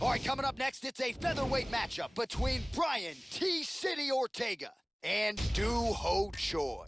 All right, coming up next, it's a featherweight matchup between Brian T-City Ortega and Do-Ho Choi.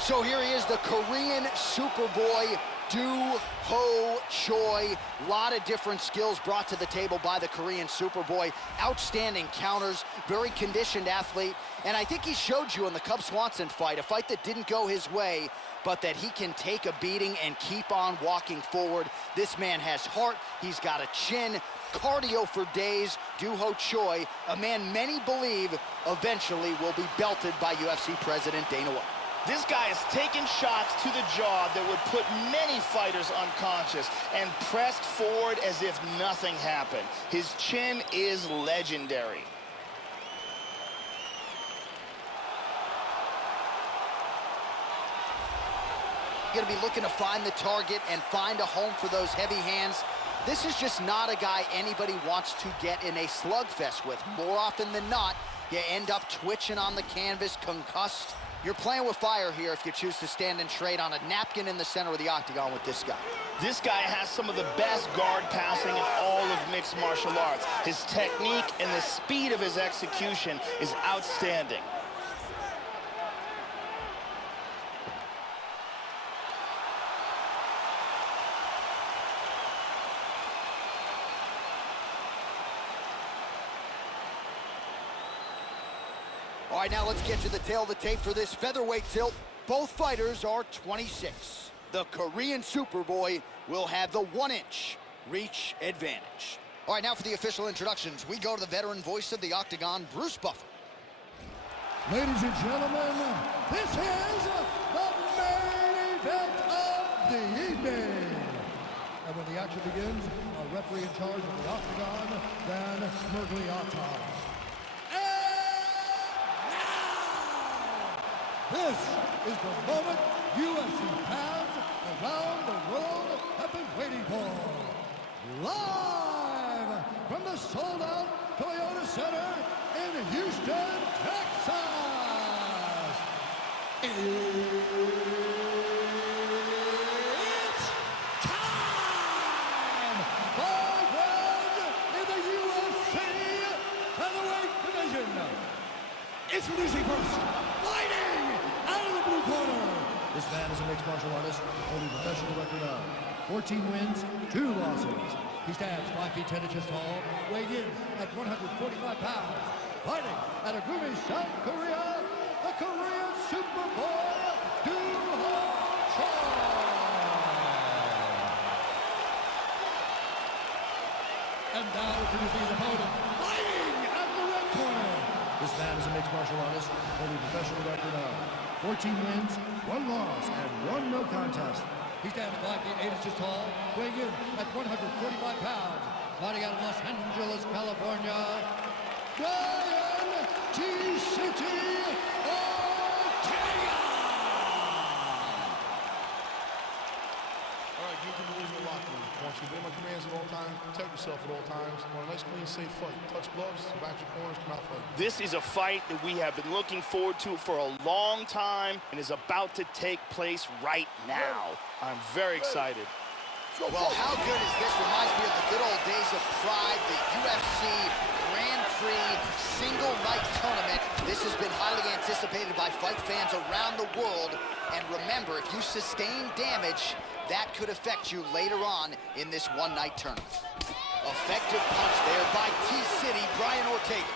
So here he is, the Korean Superboy, Do-Ho Choi. A lot of different skills brought to the table by the Korean Superboy. Outstanding counters, very conditioned athlete. And I think he showed you in the Cub Swanson fight, a fight that didn't go his way, but that he can take a beating and keep on walking forward. This man has heart, he's got a chin, cardio for days. Do-Ho Choi, a man many believe eventually will be belted by UFC President Dana White. This guy is taking shots to the jaw that would put many fighters unconscious and pressed forward as if nothing happened. His chin is legendary. Going to be looking to find the target and find a home for those heavy hands. This is just not a guy anybody wants to get in a slugfest with. More often than not, you end up twitching on the canvas, concussed. You're playing with fire here if you choose to stand and trade on a napkin in the center of the octagon with this guy. This guy has some of the best guard passing in all of mixed martial arts. His technique and the speed of his execution is outstanding. All right, now let's get to the tail of the tape for this featherweight tilt. Both fighters are 26. The Korean Superboy will have the 1-inch reach advantage. All right, now for the official introductions, we go to the veteran voice of the octagon, Bruce Buffer. Ladies and gentlemen, this is the main event of the evening. And when the action begins, our referee in charge of the octagon, Dan Mergliata. This is the moment UFC fans around the world have been waiting for. Live from the sold-out Toyota Center in Houston, Texas. It's time! 5 rounds in the UFC featherweight division. Introducing first, fighting out of the blue corner. This man is a mixed martial artist holding a professional record of 14 wins, 2 losses. He stands 5 feet 10 inches tall, weighed in at 145 pounds. Fighting out of Gumi, South Korea, the Korean Superboy, Do-Ho Choi. And now introducing his opponent, fighting out of the red corner. This man is a mixed martial artist holding a professional record of 14 wins, 1 loss, and 1 no contest. He stands 5 feet 8 inches tall, weighing in at 145 pounds. Fighting out of Los Angeles, California, Brian T-City Ortega! All right, get to the original locker room. I want you to obey my commands at all times, protect yourself at all times. I want a nice, clean, safe fight. Touch gloves, back your corners, come out fighting. This is a fight that we have been looking forward to for a long time and is about to take place right now. I'm very excited. Well, how good is this? Reminds me of the good old days of Pride, the UFC Grand Prix single night tournament. This has been highly anticipated by fight fans around the world. And remember, if you sustain damage, that could affect you later on in this one-night tournament. Effective punch there by T-City, Brian Ortega.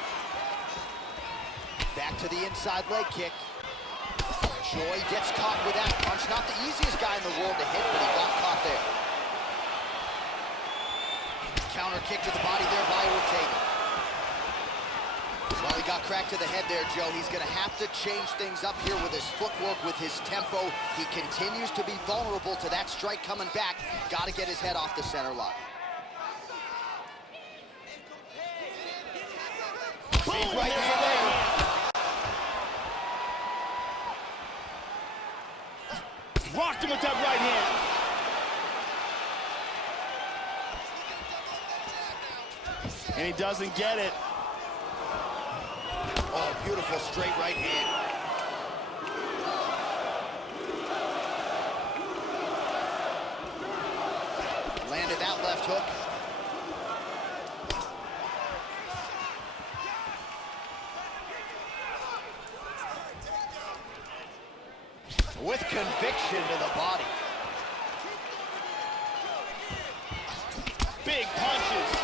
Back to the inside leg kick. Choi gets caught with that punch. Not the easiest guy in the world to hit, but he got caught there. Counter kick to the body there by Ortega. Well, he got cracked to the head there, Joe. He's going to have to change things up here with his footwork, with his tempo. He continues to be vulnerable to that strike coming back. Got to get his head off the center line. Big right hand there. Rocked him with that right hand. And he doesn't get it. Oh, beautiful straight right hand. hook. With conviction to the body. Big punches.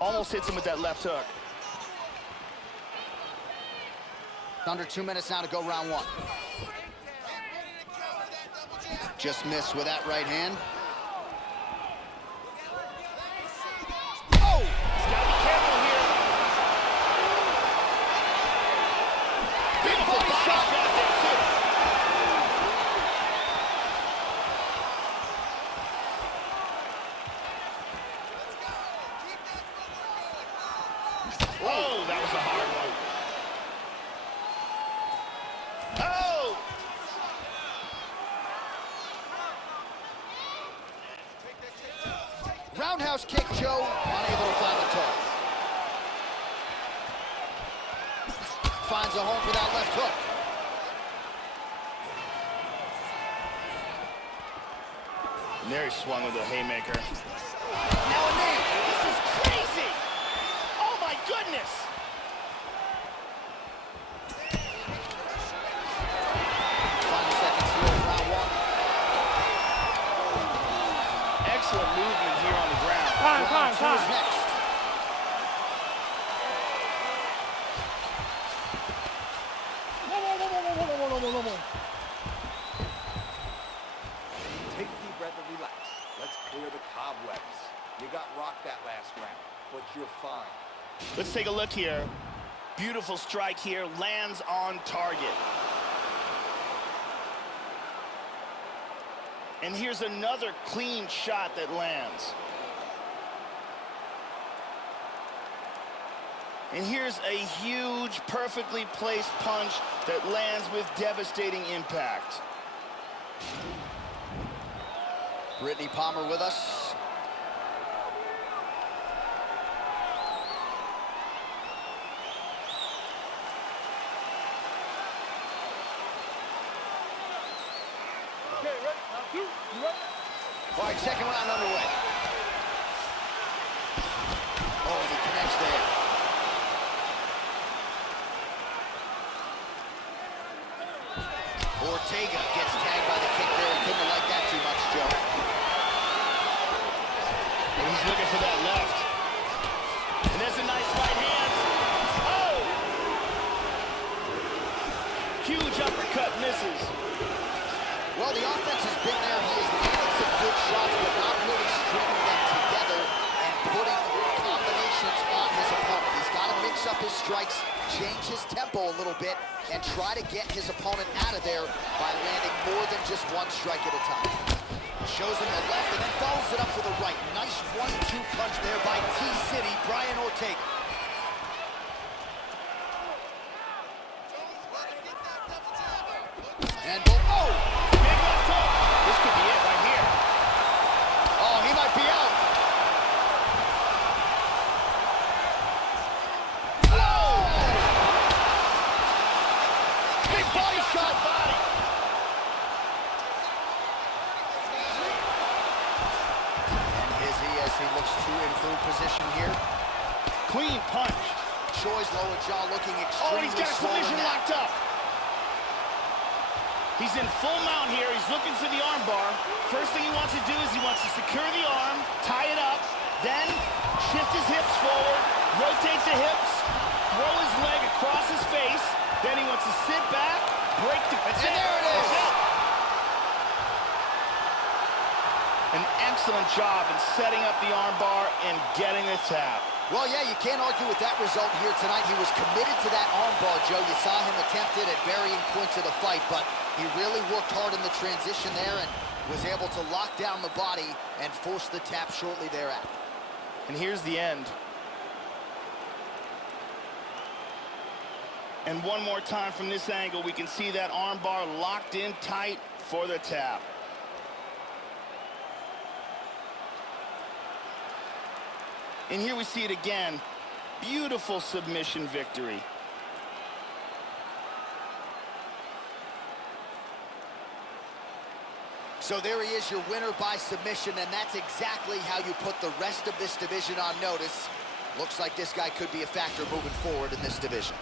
Almost hits him with that left hook. Under 2 minutes now to go round one. Just missed with that right hand. Oh! He's got to be careful here. Beautiful body shot there, too. Oh, that was a hard one. Oh! Roundhouse kick, Joe, unable to find the toe. Finds a home for that left hook. And there he swung with a haymaker. Now a knee. This is crazy! Oh my goodness! 5 seconds here in round one. Excellent movement here on the ground. Round two is next. Take a deep breath and relax. Let's clear the cobwebs. You got rocked that last round, but you're fine. Let's take a look here. Beautiful strike here, lands on target. And here's another clean shot that lands. And here's a huge, perfectly placed punch that lands with devastating impact. Brittany Palmer with us. Okay, ready? Round two. You ready? All right, second round underway. Oh, he connects there. Ortega gets tagged by the kick there. He couldn't have liked that too much, Joe. And he's looking for that left. And there's a nice right hand. Oh! Huge uppercut misses. Well, the offense has been there. He has landed some good shots, but not really stringing them together and putting combinations on his opponent. He's got to mix up his strikes, change his tempo a little bit, and try to get his opponent out of there by landing more than just one strike at a time. Shows him the left and then follows it up with a right. Nice 1-2 punch there by T-City, Brian Ortega. And oh! Big left hook. This could be it right here. Oh, he might be out. Oh! Big body shot. Body. And is he, as he looks to improve position here? Clean punch. Choi's lower jaw looking Oh, extremely and he's got a swollen collision now. locked up. He's in full mount here. He's looking for the arm bar. First thing he wants to do is he wants to secure the arm, tie it up, then shift his hips forward, rotate the hips, throw his leg across his face. Then he wants to sit back, break the... And there it is. An excellent job in setting up the arm bar and getting the tap. Well, yeah, you can't argue with that result here tonight. He was committed to that armbar, Joe. You saw him attempt it at varying points of the fight, but he really worked hard in the transition there and was able to lock down the body and force the tap shortly thereafter. And here's the end. And one more time from this angle, we can see that arm bar locked in tight for the tap. And here we see it again. Beautiful submission victory. So there he is, your winner by submission, and that's exactly how you put the rest of this division on notice. Looks like this guy could be a factor moving forward in this division.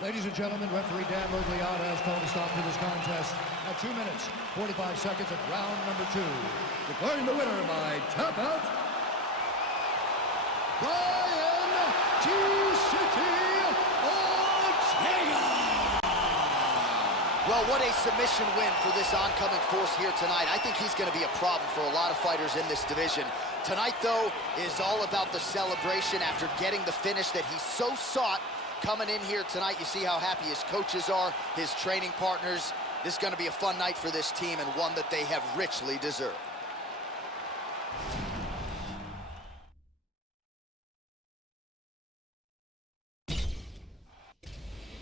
Ladies and gentlemen, referee Dan Mogliata has called a stop to this contest at 2 minutes, 45 seconds of round number 2. Declaring the winner by tap out, Brian T-City Ortega! Well, what a submission win for this oncoming force here tonight. I think he's going to be a problem for a lot of fighters in this division. Tonight, though, is all about the celebration after getting the finish that he so sought. Coming in here tonight, you see how happy his coaches are, his training partners. This is going to be a fun night for this team and one that they have richly deserved.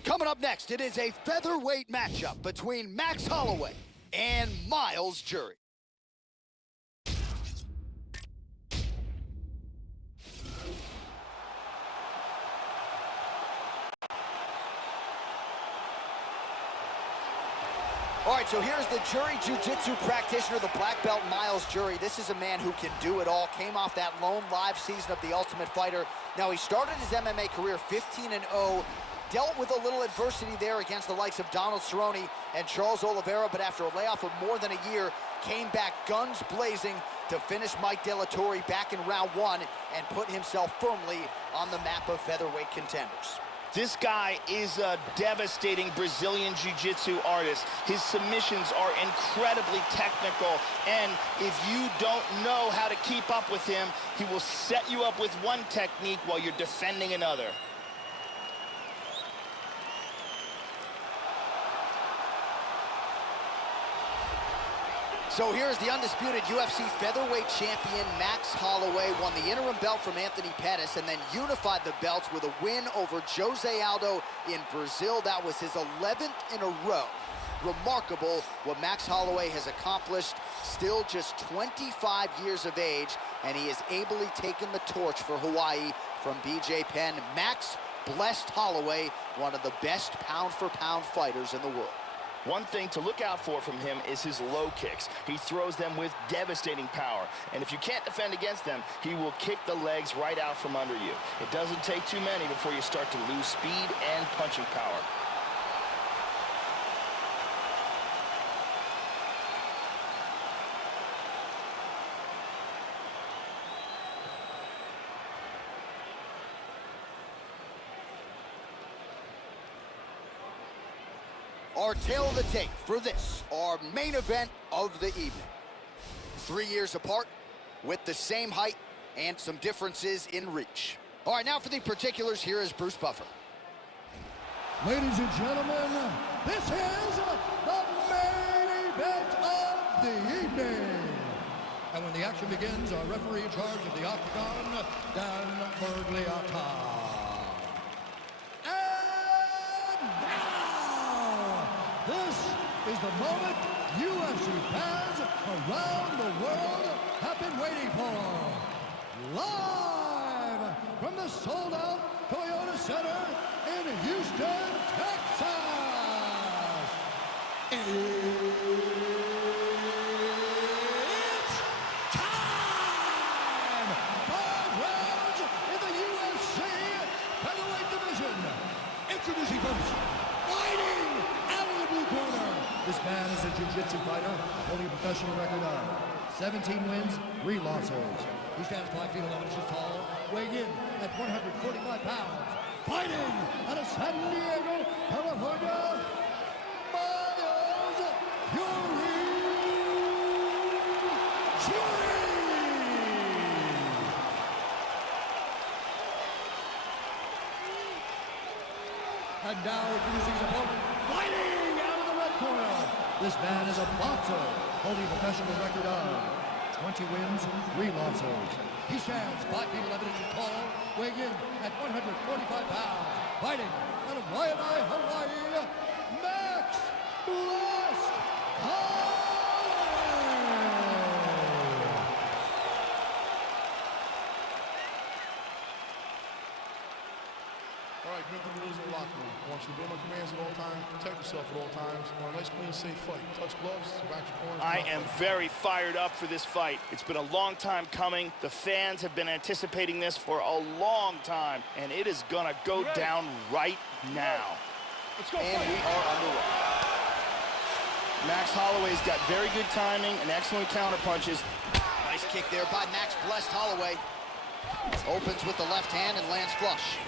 Coming up next, it is a featherweight matchup between Max Holloway and Miles Jury. All right, so here's the Jury Jiu-Jitsu practitioner, the black belt Miles Jury. This is a man who can do it all. Came off that lone live season of The Ultimate Fighter. Now, he started his MMA career 15-0, dealt with a little adversity there against the likes of Donald Cerrone and Charles Oliveira, but after a layoff of more than a year, came back guns blazing to finish Mike De La Torre back in round 1 and put himself firmly on the map of featherweight contenders. This guy is a devastating Brazilian Jiu-Jitsu artist. His submissions are incredibly technical, and if you don't know how to keep up with him, he will set you up with one technique while you're defending another. So here's the undisputed UFC featherweight champion, Max Holloway, won the interim belt from Anthony Pettis and then unified the belts with a win over Jose Aldo in Brazil. That was his 11th in a row. Remarkable what Max Holloway has accomplished, still just 25 years of age, and he has ably taken the torch for Hawaii from BJ Penn. Max blessed Holloway, one of the best pound-for-pound fighters in the world. One thing to look out for from him is his low kicks. He throws them with devastating power. And if you can't defend against them, he will kick the legs right out from under you. It doesn't take too many before you start to lose speed and punching power. Our tale of the tape for this, our main event of the evening. 3 years apart, with the same height and some differences in reach. All right, now for the particulars, here is Bruce Buffer. Ladies and gentlemen, this is the main event of the evening. And when the action begins, our referee in charge of the octagon, Dan Mogliata. This is the moment UFC fans around the world have been waiting for. Live from the sold-out Toyota Center in Houston, Texas. It's time! 5 rounds in the UFC featherweight division. Introducing first, fighting out of the blue corner. This man is a jiu-jitsu fighter holding a professional record of 17 wins, 3 losses. He stands 5 feet 11 inches tall, weighing in at 145 pounds. Fighting out of San Diego, California, Miles Jury. And now introducing his opponent, fighting out of the red corner. This man is a boxer, holding a professional record of 20 wins, 3 losses. He stands 5 feet 11 inches tall, weighing in at 145 pounds. Fighting out of Waianae, Hawaii, Max Bless Holloway. protect yourself at all times. Want a nice, clean, safe fight. Touch gloves, back your corners. I am very fired up for this fight. It's been a long time coming. The fans have been anticipating this for a long time, and it is gonna go down right now. Let's go. And we are underway. Max Holloway's got very good timing and excellent counter punches. Nice kick there by Max Blessed Holloway. Opens with the left hand and lands flush.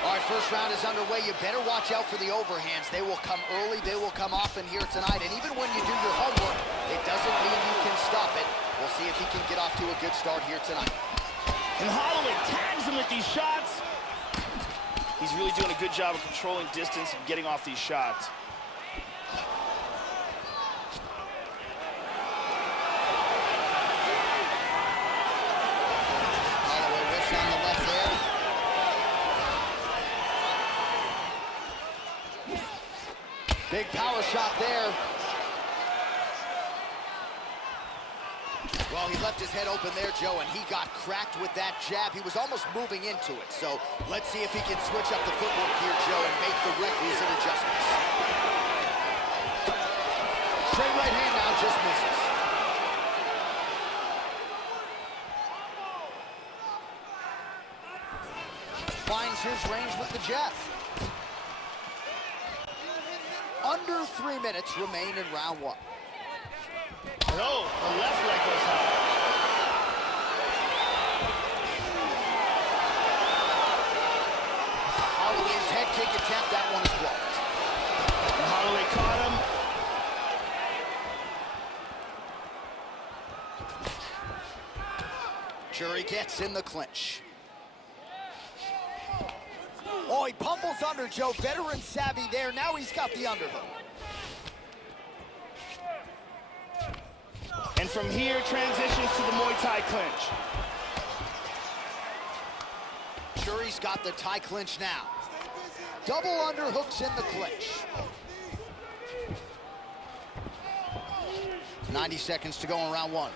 All right, first round is underway. You better watch out for the overhands. They will come early, they will come often here tonight. And even when you do your homework, it doesn't mean you can stop it. We'll see if he can get off to a good start here tonight. And Holloway tags him with these shots. He's really doing a good job of controlling distance and getting off these shots. Holloway whiffs on the left there. Big power shot there. Well, he left his head open there, Joe, and he got cracked with that jab. He was almost moving into it. So let's see if he can switch up the footwork here, Joe, and make the requisite adjustments. Straight right hand now, just misses. Finds his range with the jab. Under 3 minutes remain in round one. No, the left leg was high. Holloway's head kick attempt, that one is blocked. And Holloway caught him. Jury gets in the clinch. Oh, he pummels under, Joe. Veteran savvy there. Now he's got the underhook. And from here, transitions to the Muay Thai clinch. Jury's got the Thai clinch now. Double underhooks in the clinch. 90 seconds to go in round one.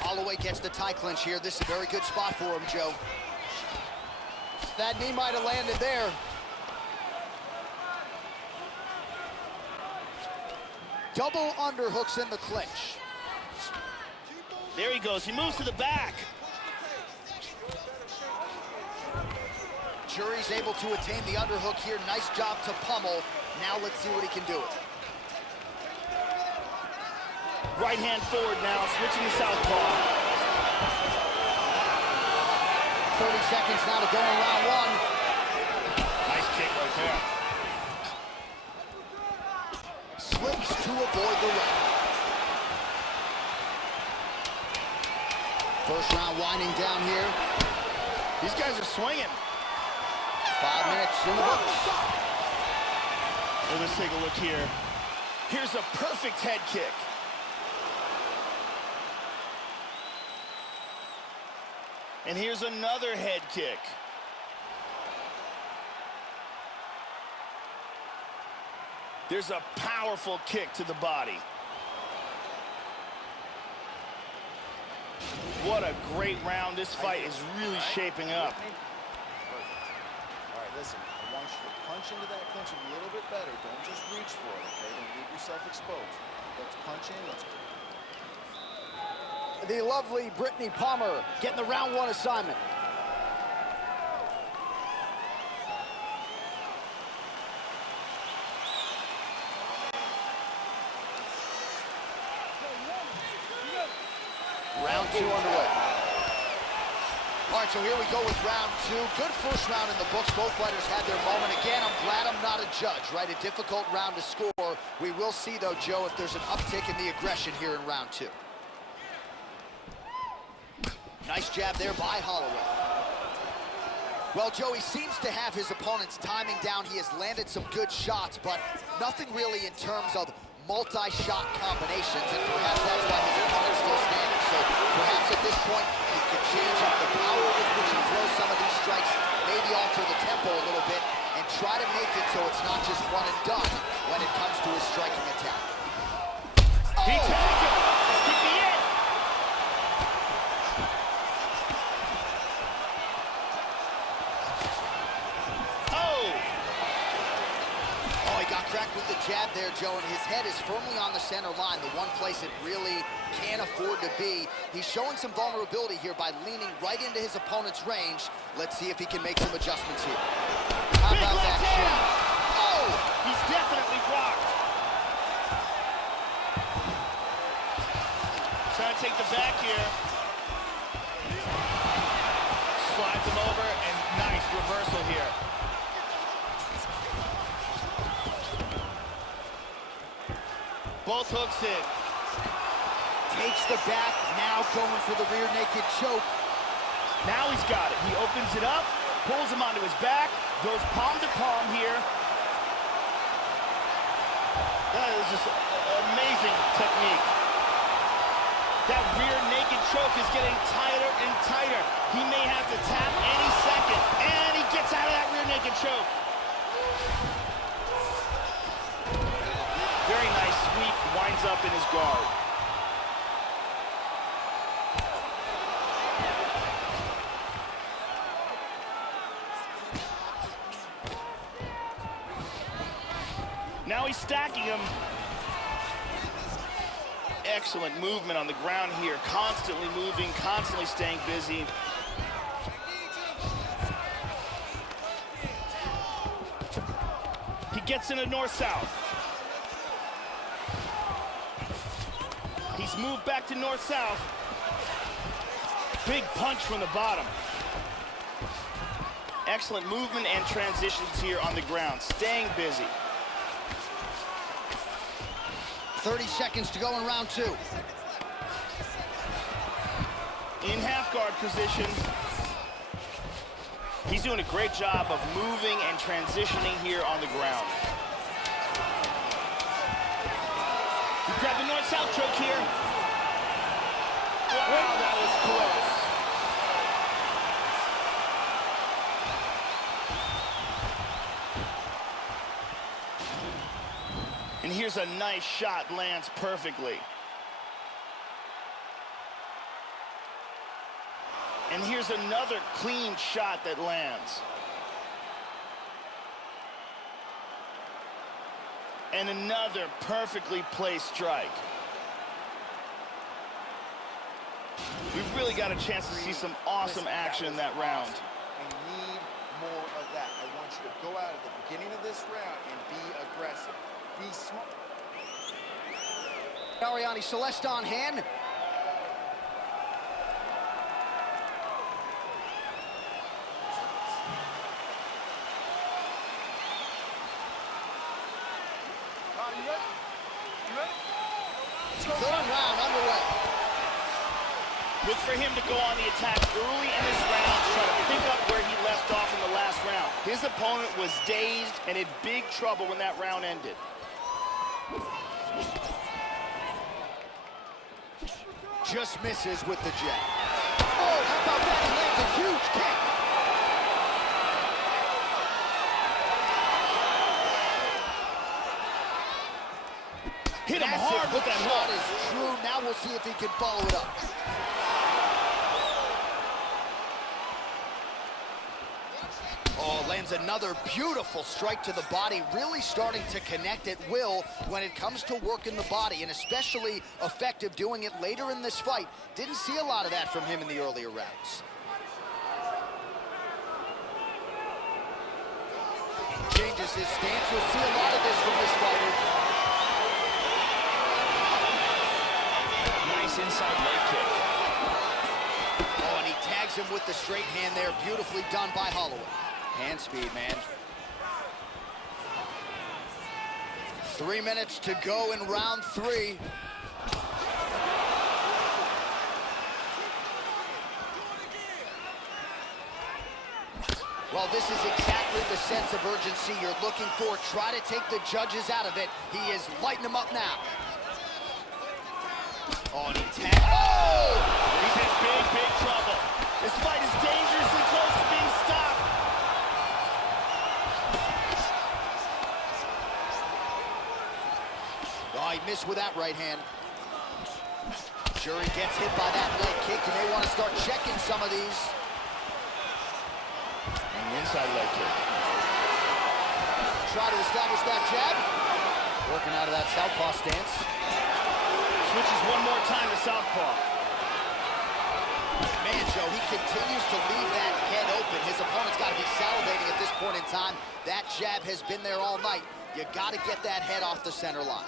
Holloway gets the Thai clinch here. This is a very good spot for him, Joe. That knee might have landed there. Double underhooks in the clinch. There he goes. He moves to the back. Jury's able to attain the underhook here. Nice job to pummel. Now let's see what he can do with it. Right hand forward now, switching to southpaw. 30 seconds now to go in round one. Nice kick right there. Slips to avoid the run. First round winding down here. These guys are swinging. 5 minutes in the books. Well, let's take a look here. Here's a perfect head kick. And here's another head kick. There's a powerful kick to the body. What a great round. This fight is really shaping up. Perfect. All right, listen, I want you to punch into that clinch a little bit better. Don't just reach for it, okay? Don't leave yourself exposed. Let's punch in, let's go. The lovely Brittany Palmer getting the round one assignment. Round two underway. All right, so here we go with round two. Good first round in the books. Both fighters had their moment. Again, I'm glad I'm not a judge, right? A difficult round to score. We will see, though, Joe, if there's an uptick in the aggression here in round two. Nice jab there by Holloway. Well, Joe, he seems to have his opponent's timing down. He has landed some good shots, but nothing really in terms of multi-shot combinations, and perhaps that's why his opponent's still standing. So perhaps at this point, he could change up the power with which he throws some of these strikes, maybe alter the tempo a little bit, and try to make it so it's not just one and done when it comes to his striking attack. He tagged him. This could be it. Oh! crack with the jab there, Joe, and his head is firmly on the center line, the one place it really can't afford to be. He's showing some vulnerability here by leaning right into his opponent's range. Let's see if he can make some adjustments here. How about that shin? Oh! He's definitely rocked. Trying to take the back here. Slides him over, and nice reversal here. Both hooks in. Takes the back, now going for the rear naked choke. Now he's got it. He opens it up, pulls him onto his back, goes palm to palm here. That is just amazing technique. That rear naked choke is getting tighter and tighter. He may have to tap any second, and he gets out of that rear naked choke. Very nice sweep, winds up in his guard. Now he's stacking him. Excellent movement on the ground here, constantly moving, constantly staying busy. He gets into north-south. He's moved back to north-south. Big punch from the bottom. Excellent movement and transitions here on the ground, staying busy. 30 seconds to go in round two. In half guard position. He's doing a great job of moving and transitioning here on the ground. He grabbed the north-south choke here. Wow, that was close. And here's a nice shot, lands perfectly. And here's another clean shot that lands. And another perfectly placed strike. We've really got a chance to see some awesome action in that round. I need more of that. I want you to go out at the beginning of this round and be aggressive. Be smart. Ariane Celeste on hand. You ready? You ready? Third round underway. Look for him to go on the attack early in this round, try to pick up where he left off in the last round. His opponent was dazed and in big trouble when that round ended. Just misses with the jab. Oh, how about that? He lands a huge kick. Hit him hard with that shot hook. is true. Now we'll see if he can follow it up. Oh, lands another beautiful strike to the body, really starting to connect at will when it comes to working the body, and especially effective doing it later in this fight. Didn't see a lot of that from him in the earlier rounds. Changes his stance. We'll see a lot of this from this fighter. Nice inside leg kick. Oh, and he tags him with the straight hand there. Beautifully done by Holloway. Hand speed, man. 3 minutes to go in round three. Well, this is exactly the sense of urgency you're looking for. Try to take the judges out of it. He is lighting them up now. Oh, and he tagged. Oh! He's in big, big trouble. This fight is dangerously close to being stopped. Oh, he missed with that right hand. Sure, he gets hit by that leg kick. You may want to start checking some of these. And the inside leg kick. try to establish that jab. Working out of that southpaw stance. Switches one more time to southpaw. Man, Joe, he continues to leave that head open. His opponent's got to be salivating at this point in time. That jab has been there all night. You got to get that head off the center line.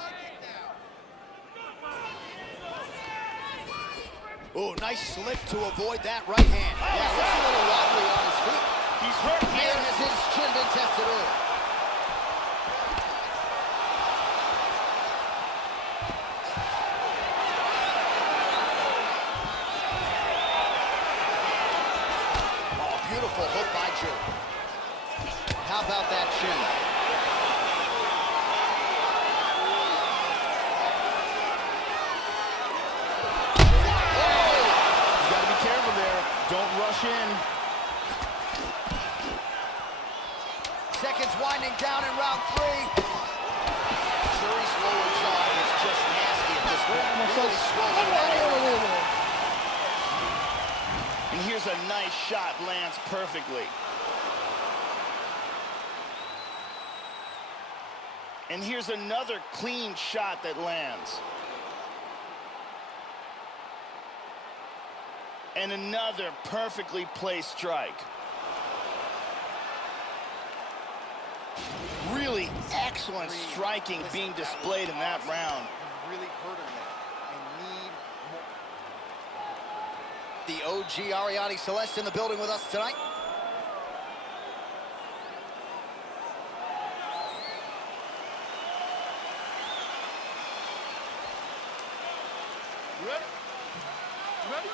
Oh, nice slip to avoid that right hand. Yeah, looks a little wobbly on his feet. He's hurt here. Man, has his chin been tested early? Oh, beautiful hook by Joe. How about that chin? Don't rush in. Seconds winding down in round 3. Jury's lower jaw is just nasty at this point. Really swollen that area. And here's a nice shot, lands perfectly. And here's another clean shot that lands. And another perfectly placed strike. Really excellent striking being displayed in that round. Really hurt him there. The OG Ariane Celeste in the building with us tonight. Ready? Ready?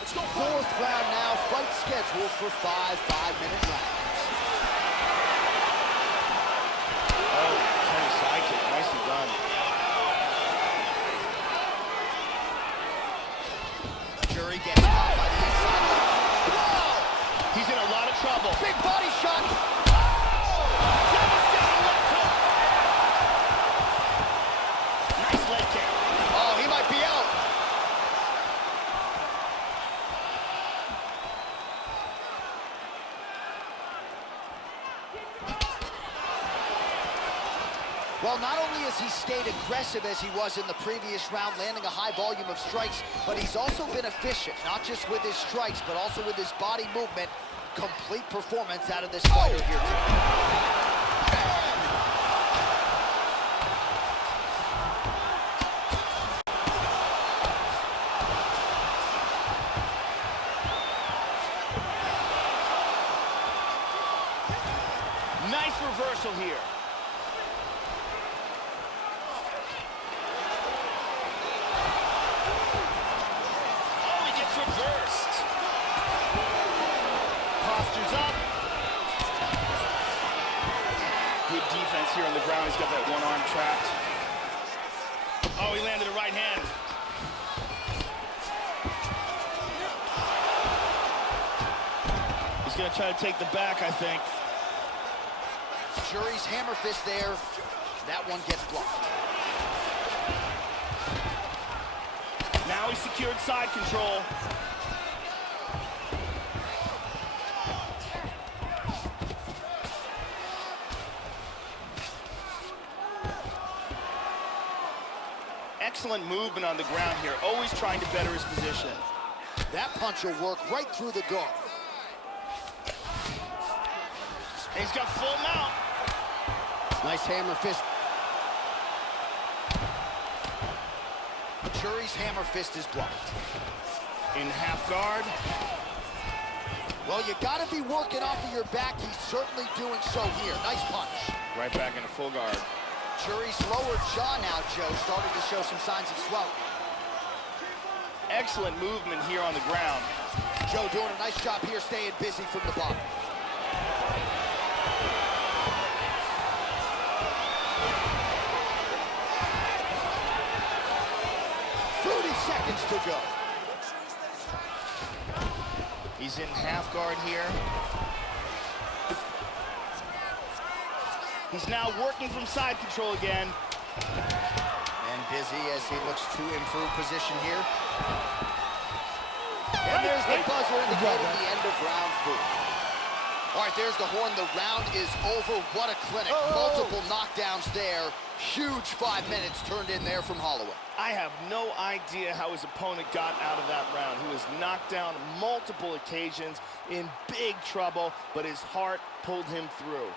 Let's go. 4th round now, fight scheduled for 5 5-minute rounds. Oh, Tony side kick, nicely done. Jury gets caught by the inside leg. Whoa! He's in a lot of trouble. Big body shot. Devastating left hook. Nice leg kick. Oh, he might be out. Well, not only has he stayed aggressive as he was in the previous round, landing a high volume of strikes, but he's also been efficient, not just with his strikes, but also with his body movement. Complete performance out of this fighter here tonight. Nice reversal here. Oh, he gets reversed. Postures up. Good defense here on the ground. He's got that one arm trapped. Oh, he landed a right hand. He's gonna try to take the back, I think. Jury's hammer fist there. That one gets blocked. Now he secured side control. Excellent movement on the ground here, always trying to better his position. That punch will work right through the guard. And he's got full mount. Nice hammer fist. Jury's hammer fist is blocked. In half guard. Well, you gotta be working off of your back. He's certainly doing so here. Nice punch. Right back into full guard. Jury's lower jaw now, Joe, starting to show some signs of swelling. Excellent movement here on the ground. Joe doing a nice job here, staying busy from the bottom. Seconds to go. He's in half guard here. He's now working from side control again. And busy as he looks to improve position here. And there's the buzzer indicating the end of round 4. All right, there's the horn. The round is over. What a clinic. Multiple knockdowns there. Huge 5 minutes turned in there from Holloway. I have no idea how his opponent got out of that round. He was knocked down multiple occasions, in big trouble, but his heart pulled him through.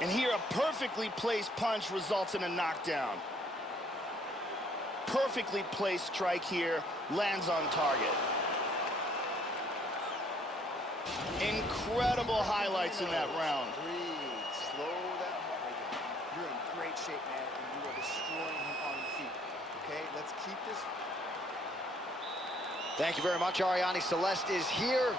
And here, a perfectly placed punch results in a knockdown. Perfectly placed strike here, lands on target. Incredible highlights in that round. Breathe. Slow that heart rate down. You're in great shape, man, and you are destroying him on your feet. Okay, let's keep this. Thank you very much. Ariane Celeste is here.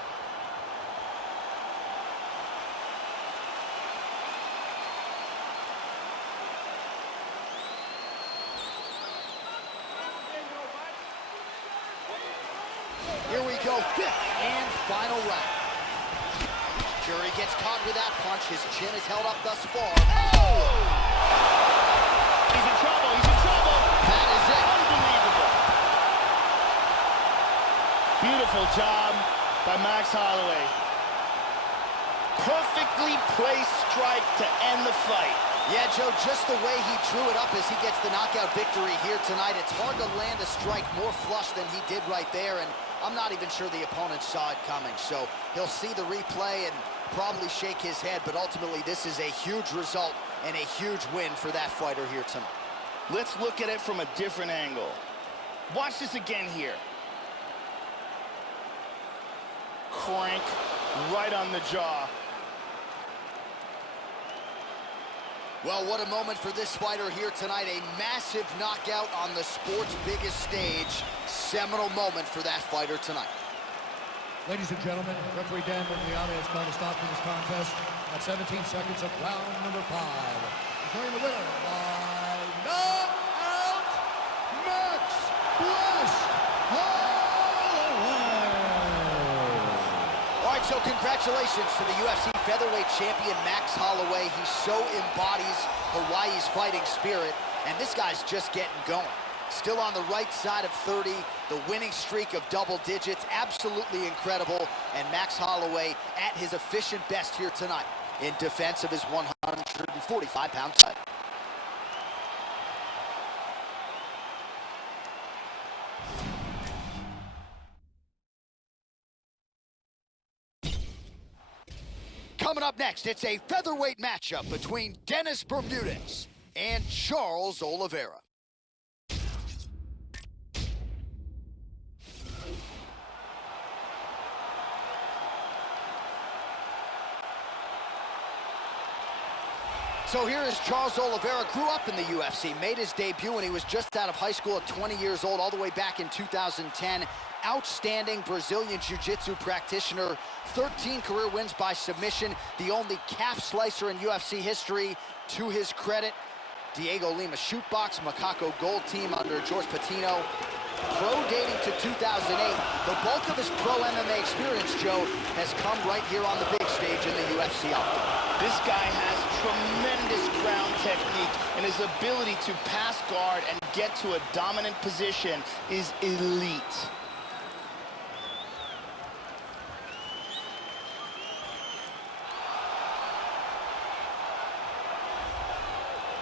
Here we go, fifth and final round. Fury gets caught with that punch. His chin is held up thus far. Oh! He's in trouble, he's in trouble. That is it. Unbelievable. Beautiful job by Max Holloway. Perfectly placed strike to end the fight. Yeah, Joe, just the way he drew it up as he gets the knockout victory here tonight, it's hard to land a strike more flush than he did right there, and I'm not even sure the opponent saw it coming. So he'll see the replay and probably shake his head, but ultimately this is a huge result and a huge win for that fighter here tonight. Let's look at it from a different angle. Watch this again here. Crank right on the jaw. Well, what a moment for this fighter here tonight. A massive knockout on the sport's biggest stage. Seminal moment for that fighter tonight. Ladies and gentlemen, referee Dan Migliani has called a stop to this contest at 17 seconds of round number 5. Declaring the winner by knockout, Max Blessed Holloway. All right, so congratulations to the UFC featherweight champion, Max Holloway. He so embodies Hawaii's fighting spirit, and this guy's just getting going. Still on the right side of 30, the winning streak of double digits, absolutely incredible. And Max Holloway at his efficient best here tonight in defense of his 145-pound title. Coming up next, it's a featherweight matchup between Dennis Bermudez and Charles Oliveira. So here is Charles Oliveira. Grew up in the UFC, made his debut when he was just out of high school at 20 years old, all the way back in 2010. Outstanding Brazilian Jiu-Jitsu practitioner, 13 career wins by submission, the only calf slicer in UFC history. To his credit, Diego Lima shootbox, Macaco Gold team under George Patino. Pro dating to 2008. The bulk of his pro MMA experience, Joe, has come right here on the big stage in the UFC outdoor. This guy has tremendous ground technique, and his ability to pass guard and get to a dominant position is elite.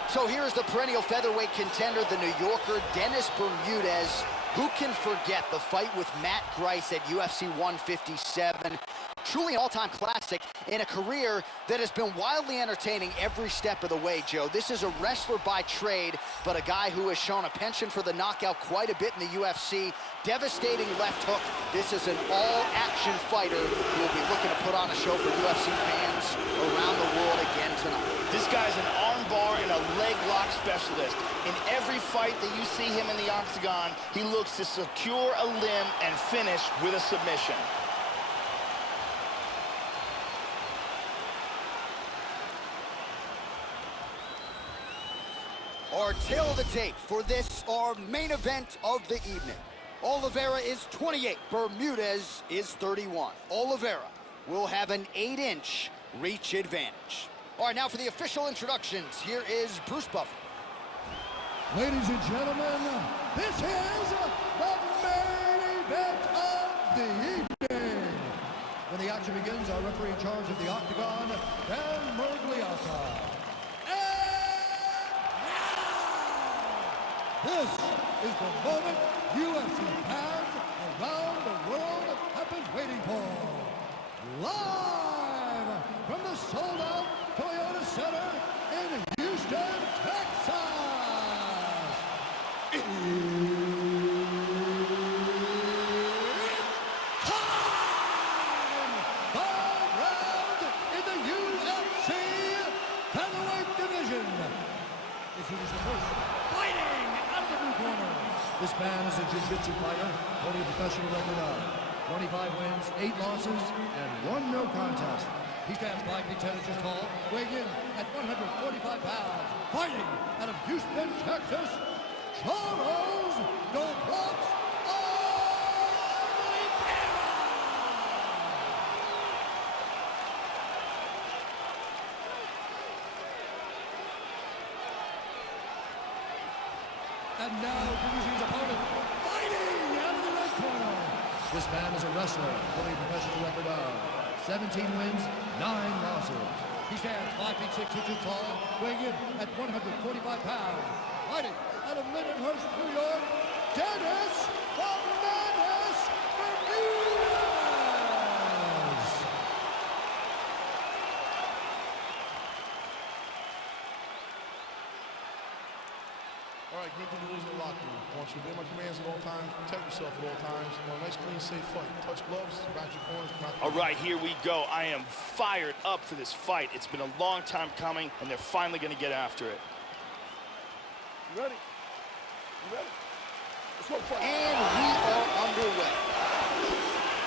So here's the perennial featherweight contender, the New Yorker, Dennis Bermudez. Who can forget the fight with Matt Grice at UFC 157? Truly an all-time classic in a career that has been wildly entertaining every step of the way, Joe. This is a wrestler by trade, but a guy who has shown a penchant for the knockout quite a bit in the UFC. Devastating left hook. This is an all-action fighter who will be looking to put on a show for UFC fans around the world again tonight. This guy's an arm bar and a leg lock specialist. In every fight that you see him in the octagon, he looks to secure a limb and finish with a submission. Our tail of the tape for this, our main event of the evening. Oliveira is 28, Bermudez is 31. Oliveira will have an 8-inch reach advantage. All right, now for the official introductions, here is Bruce Buffer. Ladies and gentlemen, this is the main event of the evening. When the action begins, our referee in charge of the Octagon, Dan Mergliata. This is the moment UFC fans around the world have been waiting for. Live from the sold-out Toyota Center in Houston, Texas. It's time! 5 rounds in the UFC featherweight division. Introduce the first, fighting out of the blue corner. This man is a jiu-jitsu fighter, holding a professional record of 25 wins, 8 losses, and 1 no contest. He stands 5 feet 10 inches tall, weighing in at 145 pounds. Fighting out of Houston, Texas, Charles Douglas Oliveira! And now introducing his opponent, fighting out of the red corner. This man is a wrestler, holding a professional record of 17 wins, 9 losses. He stands 5 feet 6 inches tall, weighing in at 145 pounds. Fighting out of Lindenhurst, New York, Dennis the Menace Bermudez! All right, good thing to lose in the locker room. I want you to obey my commands at all times, protect yourself at all times. I want a nice, clean, safe fight. Touch gloves, back your corners, come out. All right, here we go. I am fired up for this fight. It's been a long time coming, and they're finally going to get after it. You ready? You ready? Let's go fight. And we are underway.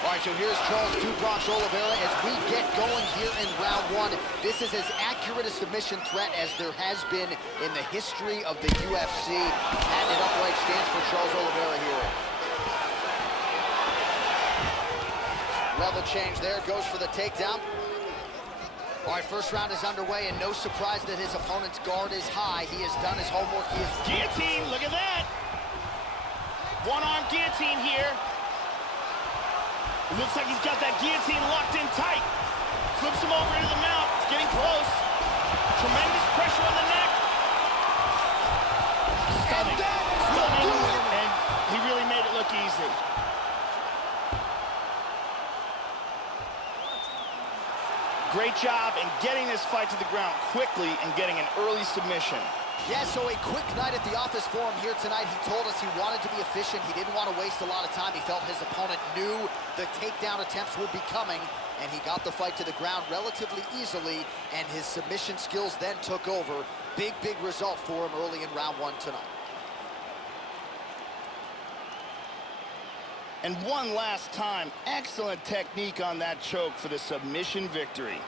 All right, so here's Charles Duprox Oliveira as we get going here in round 1. This is as accurate a submission threat as there has been in the history of the UFC. And an upright stance for Charles Oliveira here. Level change there, goes for the takedown. All right, first round is underway, and no surprise that his opponent's guard is high. He has done his homework. He is Guillotine, look at that. One-arm guillotine here. It looks like he's got that guillotine locked in tight. Flips him over into the mount. It's getting close. Tremendous pressure on the neck. Stunning. And he really made it look easy. Great job in getting this fight to the ground quickly and getting an early submission. Yeah, so a quick night at the office for him here tonight. He told us he wanted to be efficient. He didn't want to waste a lot of time. He felt his opponent knew the takedown attempts would be coming, and he got the fight to the ground relatively easily, and his submission skills then took over. Big, big result for him early in round 1 tonight. And one last time, excellent technique on that choke for the submission victory.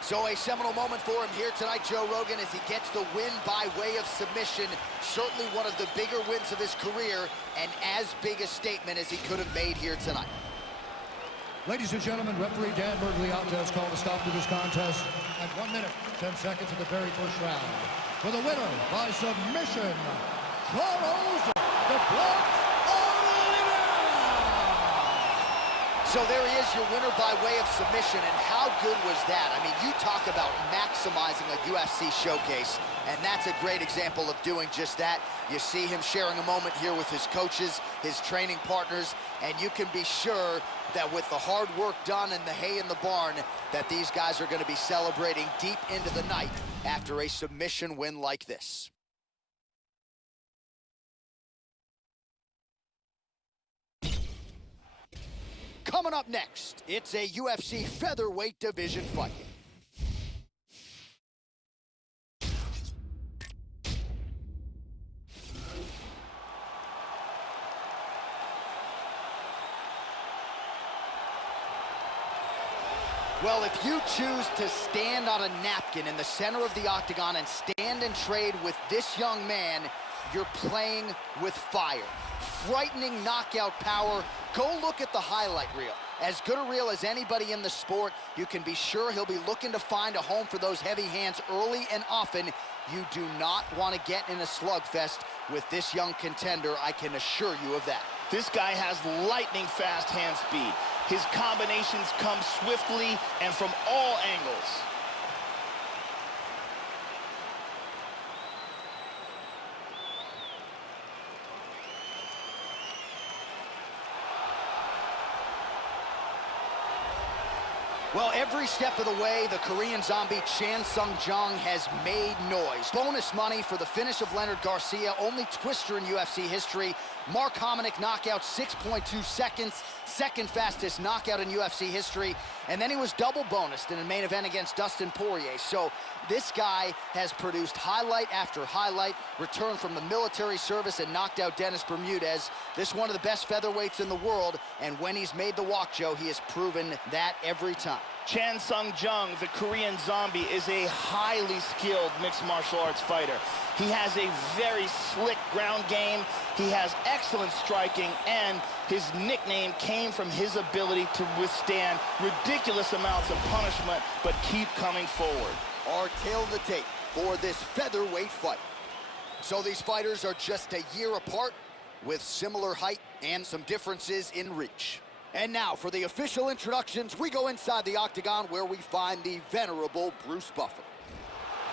So a seminal moment for him here tonight, Joe Rogan, as he gets the win by way of submission. Certainly one of the bigger wins of his career, and as big a statement as he could have made here tonight. Ladies and gentlemen, referee Dan Mergliata has called a stop to this contest at 1 minute, 10 seconds of the very first round. For the winner by submission, Charles Duprox Oliveira! So there he is, your winner by way of submission, and how good was that? I mean, you talk about maximizing a UFC showcase, and that's a great example of doing just that. You see him sharing a moment here with his coaches, his training partners, and you can be sure that with the hard work done and the hay in the barn, that these guys are going to be celebrating deep into the night after a submission win like this. Coming up next, it's a UFC featherweight division fight. Well, if you choose to stand on a napkin in the center of the octagon and stand and trade with this young man, you're playing with fire. Frightening knockout power. Go look at the highlight reel. As good a reel as anybody in the sport, you can be sure he'll be looking to find a home for those heavy hands early and often. You do not want to get in a slugfest with this young contender, I can assure you of that. This guy has lightning fast hand speed. His combinations come swiftly and from all angles. Well, every step of the way, the Korean zombie Chan Sung-jung has made noise. Bonus money for the finish of Leonard Garcia, only twister in UFC history. Mark Hominick knockout, 6.2 seconds, second fastest knockout in UFC history. And then he was double bonused in a main event against Dustin Poirier. So this guy has produced highlight after highlight, returned from the military service and knocked out Dennis Bermudez. This is one of the best featherweights in the world, and when he's made the walk, Joe, he has proven that every time. Chan Sung-jung, the Korean zombie, is a highly skilled mixed martial arts fighter. He has a very slick ground game, he has excellent striking, and his nickname came from his ability to withstand ridiculous amounts of punishment, but keep coming forward. Our tale of the tape for this featherweight fight. So these fighters are just a year apart, with similar height and some differences in reach. And now, for the official introductions, we go inside the octagon where we find the venerable Bruce Buffer.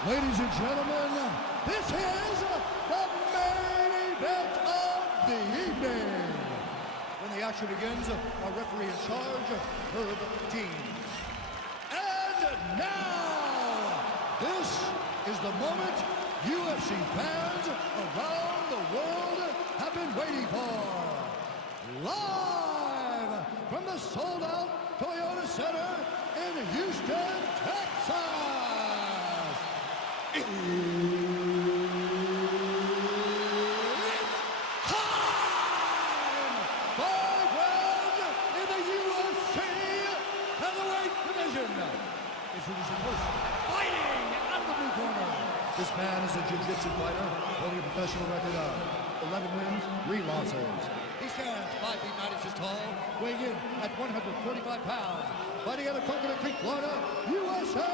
Ladies and gentlemen, this is the main event of the evening. When the action begins, our referee in charge, Herb Dean. And now, this is the moment UFC fans around the world have been waiting for. Live from the sold-out Toyota Center in Houston, Texas. It's time! 5 rounds in the UFC heavyweight division. Introducing first, fighting out of the blue corner. This man is a jiu-jitsu fighter, holding a professional record of 11 wins, 3 losses. He stands 5 feet 9 inches tall, weighing in at 145 pounds. Fighting out of Coconut Creek, Florida, USA.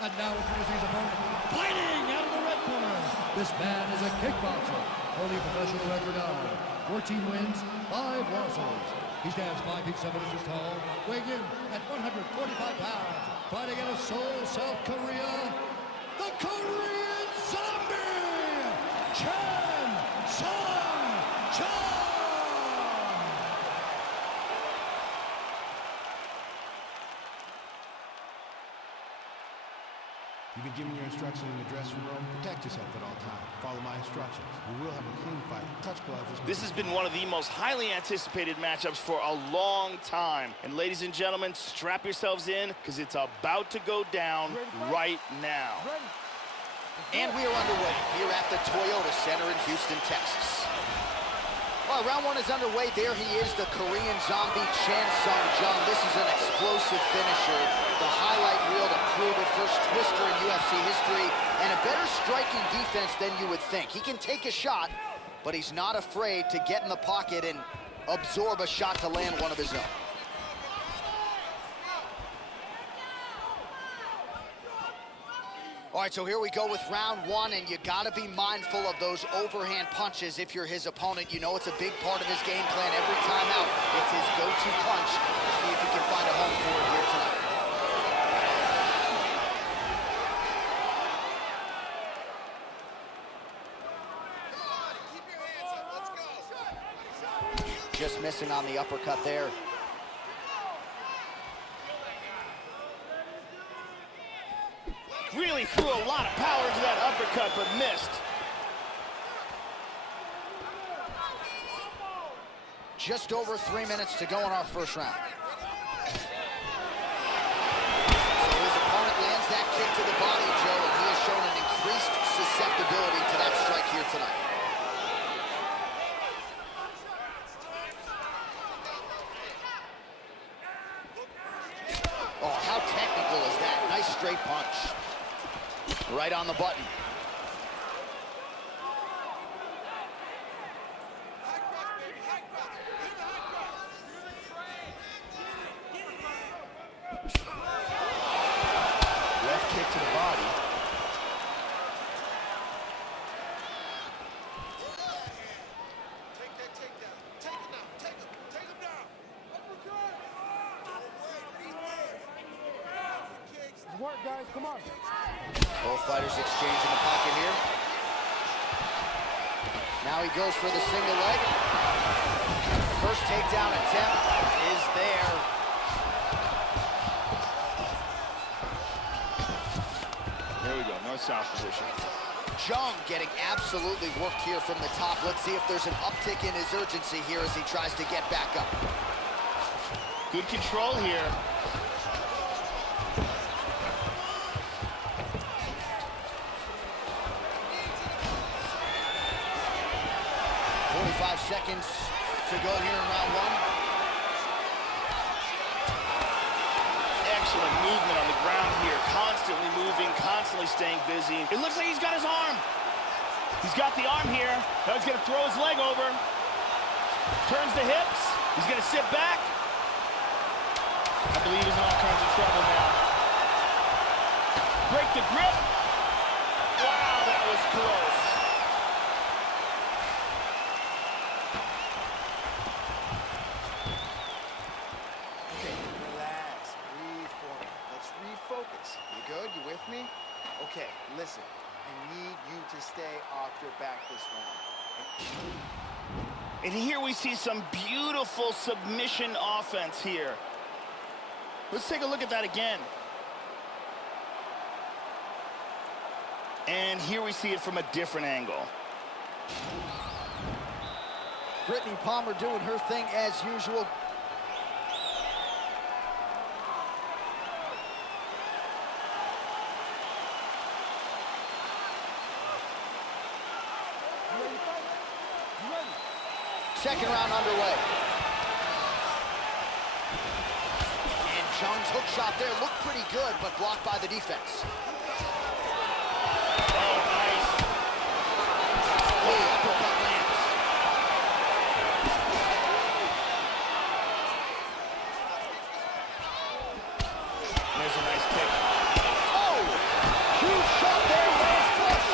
And now introducing his opponent, fighting out of the red corner. This man is a kickboxer, holding a professional record of 14 wins, 5 losses. He stands 5 feet 7 inches tall, weighing in at 145 pounds. Fighting out of Seoul, South Korea, the Korean zombie, Chan Sung-jung. You've been given your instructions in the dressing room. Protect yourself at all times. Follow my instructions. We will have a clean fight. Touch gloves. This has been one of the most highly anticipated matchups for a long time. And ladies and gentlemen, strap yourselves in, because it's about to go down right now. And we are underway here at the Toyota Center in Houston, Texas. Well, round 1 is underway. There he is, the Korean zombie Chan Sung-jung. This is an explosive finisher. The highlight reel to prove it. First twister in UFC history. And a better striking defense than you would think. He can take a shot, but he's not afraid to get in the pocket and absorb a shot to land one of his own. All right, so here we go with round 1, and you gotta be mindful of those overhand punches if you're his opponent. You know it's a big part of his game plan every time out. It's his go-to punch. Let's see if he can find a home for it here tonight. Just missing on the uppercut there. Really threw a lot of power into that uppercut, but missed. Just over 3 minutes to go in our first round. So his opponent lands that kick to the body, Joe, and he has shown an increased susceptibility to that strike here tonight. Oh, how technical is that? Nice straight punch. Right on the button. Both fighters exchanging the pocket here. Now he goes for the single leg. First takedown attempt is there. There we go, north-south position. Jung getting absolutely worked here from the top. Let's see if there's an uptick in his urgency here as he tries to get back up. Good control here. Seconds to go here in round one. Excellent movement on the ground here. Constantly moving, constantly staying busy. It looks like he's got his arm. He's got the arm here. Now he's gonna throw his leg over. Turns the hips. He's gonna sit back. I believe he's in all kinds of trouble now. Break the grip. Wow, that was close. Good? You with me? Okay, listen. I need you to stay off your back this round. And here we see some beautiful submission offense here. Let's take a look at that again. And here we see it from a different angle. Brittany Palmer doing her thing as usual. Second round underway. And Jung's hook shot there looked pretty good, but blocked by the defense. Oh, nice. Oh, uppercut lands. There's a nice kick. Oh! Huge shot there, lands flush.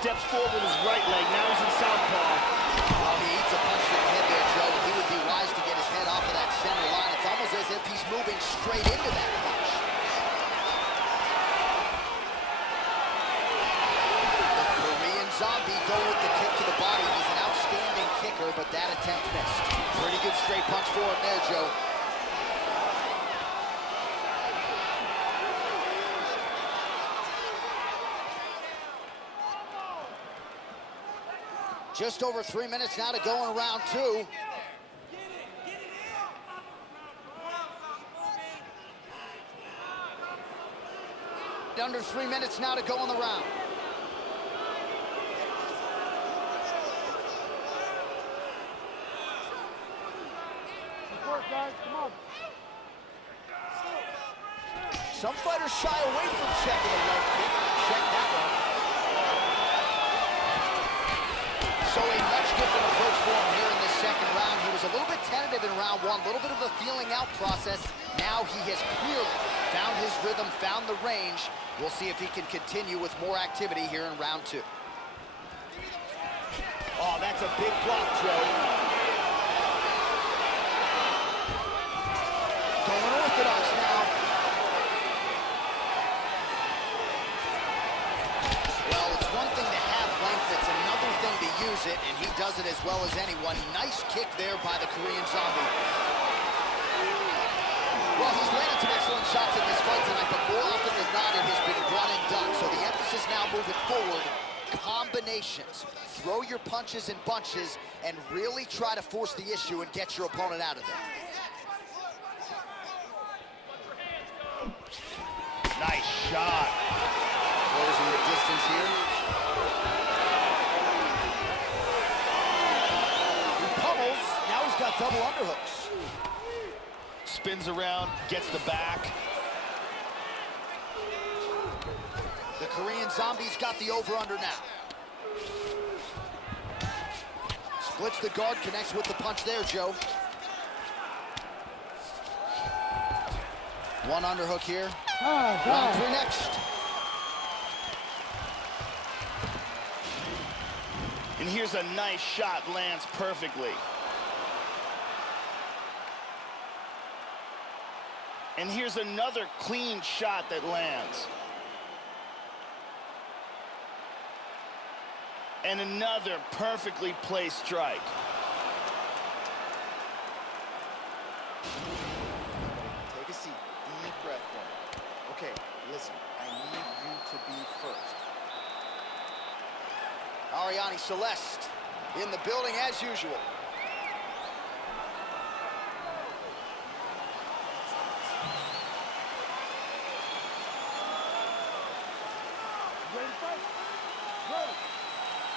Steps forward with his right leg. Now he's in southpaw. Well, he eats a punch to the head there, Joe. He would be wise to get his head off of that center line. It's almost as if he's moving straight into that punch. The Korean Zombie going with the kick to the body. He's an outstanding kicker, but that attempt missed. Pretty good straight punch for him there, Joe. Just over 3 minutes now to go in round two. Under 3 minutes now to go in the round. Good work, guys. Come on. Some fighters shy away from checking a leg kick. Check that one. So a much different approach for him here in this second round. He was a little bit tentative in round one, a little bit of a feeling out process. Now he has clearly found his rhythm, found the range. We'll see if he can continue with more activity here in round two. Oh, that's a big block, Joe. Going orthodox now. Well, it's one thing to have length, it's another thing to use it, and he does it as well as anyone. Nice kick there by the Korean Zombie. Well, he's landed some excellent shots in this fight tonight, but more often than not, it has been run and done. So the emphasis now moving forward, combinations. Throw your punches in bunches and really try to force the issue and get your opponent out of there. Nice shot. Closing the distance here. He pummels. Now he's got double underhooks. Spins around, gets the back. The Korean Zombie's got the over-under now. Splits the guard, connects with the punch there, Joe. One underhook here. Round three next. And here's a nice shot, lands perfectly. And here's another clean shot that lands. And another perfectly placed strike. Take a seat, deep breath for me. Okay, listen, I need you to be first. Ariane Celeste in the building as usual.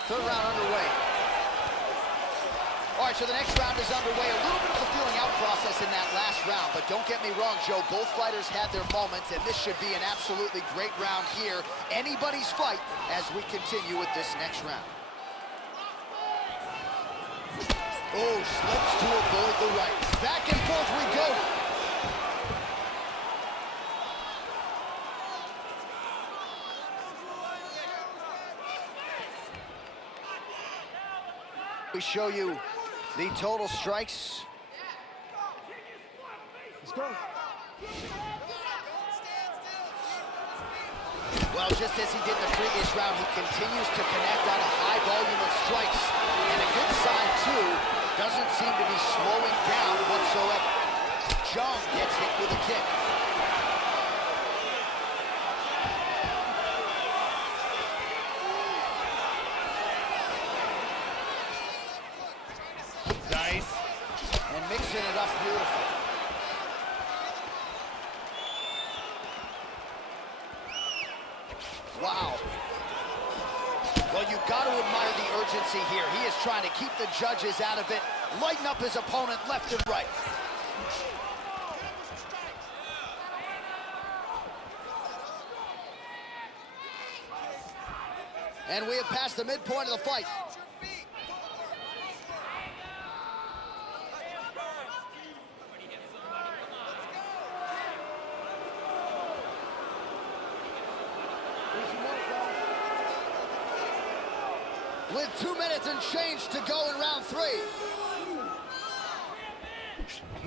Third round underway. All right, so the next round is underway. A little bit of a feeling out process in that last round, but don't get me wrong, Joe. Both fighters had their moments, and this should be an absolutely great round here. Anybody's fight as we continue with this next round. Oh, slips to avoid the right. Back and forth we go. We show you the total strikes. Let's go. Well, just as he did in the previous round, he continues to connect on a high volume of strikes. And a good sign, too, doesn't seem to be slowing down whatsoever. Jung gets hit with a kick. Nice. And mixing it up beautifully. Wow. Well, you've got to admire the urgency here. He is trying to keep the judges out of it, lighten up his opponent left and right. And we have passed the midpoint of the fight. With 2 minutes and change to go in round 3.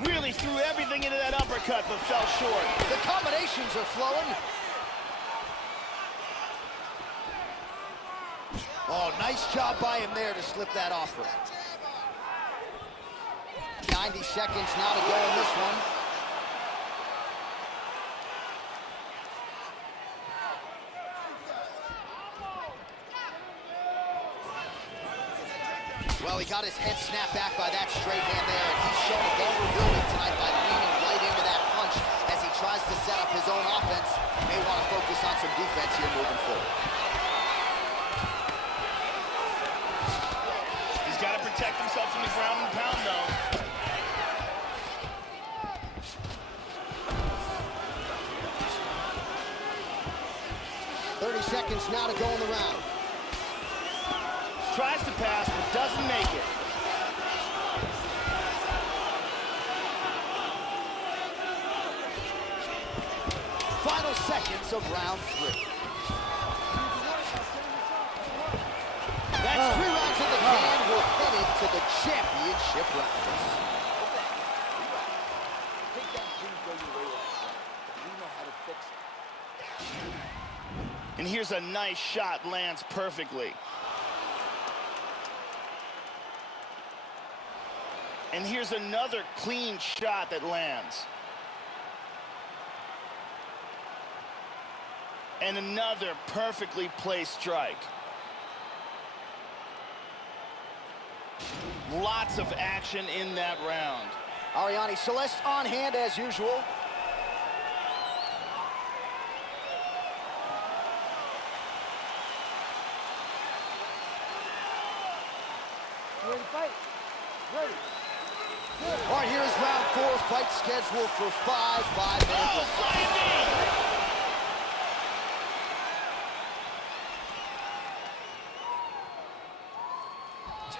Really threw everything into that uppercut, but fell short. The combinations are flowing. Oh, nice job by him there to slip that offer. 90 seconds now to go in this one. Well, he got his head snapped back by that straight hand there, and he's shown a vulnerability tonight by leaning right into that punch as he tries to set up his own offense. He may want to focus on some defense here moving forward. He's got to protect himself from the ground and pound, though. Seconds now to go in the round. Tries to pass, but doesn't make it. Final seconds of round 3. That's 3 rounds in the can. We're headed to the championship rounds. Take that didn't go your way last time, but we know how to fix it. And here's a nice shot, lands perfectly. And here's another clean shot that lands. And another perfectly placed strike. Lots of action in that round. Ariane Celeste on hand as usual. Ready to fight? Ready. All right, here is round 4. Fight scheduled for 5 minutes.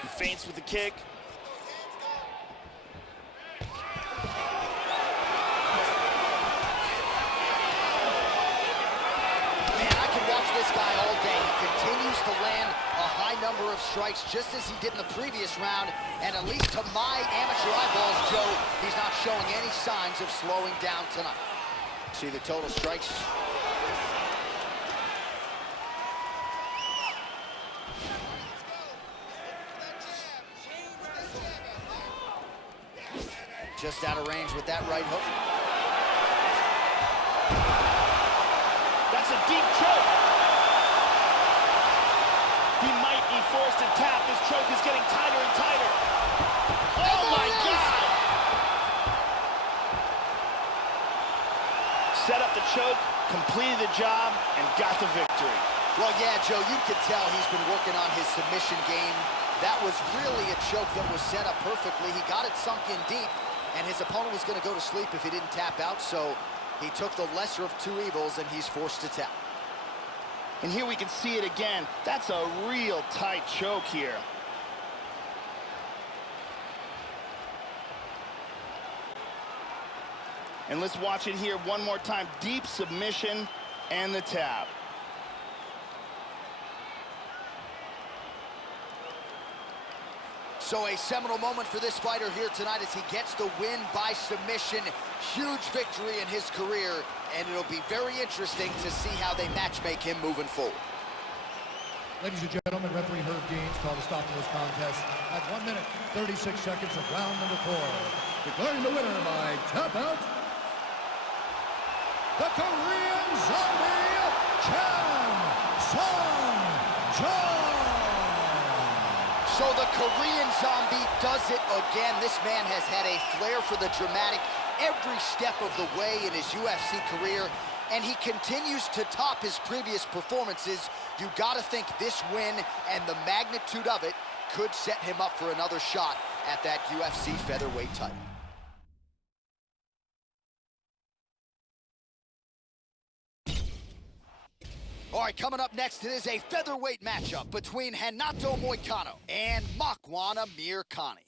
He feints with the kick. Man, I can watch this guy all day. He continues to land a high number of strikes, just as he did in the previous round. And at least to my amateur eyeballs, Joe, he's not showing any signs of slowing down tonight. See the total strikes. Just out of range with that right hook. That's a deep choke. He might be forced to tap. This choke is getting tighter and tighter. Oh my God! Set up the choke, completed the job, and got the victory. Well, yeah, Joe, you could tell he's been working on his submission game. That was really a choke that was set up perfectly. He got it sunk in deep, and his opponent was going to go to sleep if he didn't tap out, so he took the lesser of two evils, and he's forced to tap. And here we can see it again. That's a real tight choke here. And let's watch it here one more time. Deep submission and the tap. So a seminal moment for this fighter here tonight as he gets the win by submission. Huge victory in his career, and it'll be very interesting to see how they matchmake him moving forward. Ladies and gentlemen, referee Herb Gaines called a stop to this contest at 1 minute, 36 seconds of round number 4. Declaring the winner by tap out, the Korean Zombie, Chan Sung-Jung. So the Korean Zombie does it again. This man has had a flair for the dramatic every step of the way in his UFC career, and he continues to top his previous performances. You gotta think this win and the magnitude of it could set him up for another shot at that UFC featherweight title. All right, coming up next, it is a featherweight matchup between Renato Moicano and Makwan Amirkhani.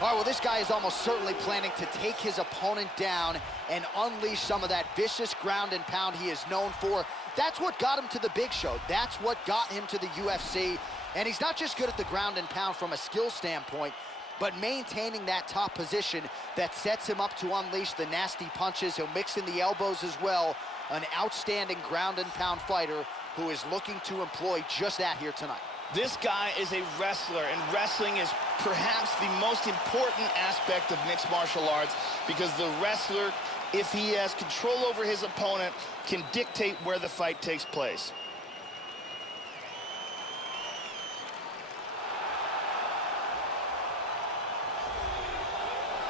All right, well, this guy is almost certainly planning to take his opponent down and unleash some of that vicious ground and pound he is known for. That's what got him to the big show. That's what got him to the UFC. And he's not just good at the ground and pound from a skill standpoint, but maintaining that top position that sets him up to unleash the nasty punches. He'll mix in the elbows as well. An outstanding ground and pound fighter who is looking to employ just that here tonight. This guy is a wrestler, and wrestling is perhaps the most important aspect of mixed martial arts, because the wrestler, if he has control over his opponent, can dictate where the fight takes place.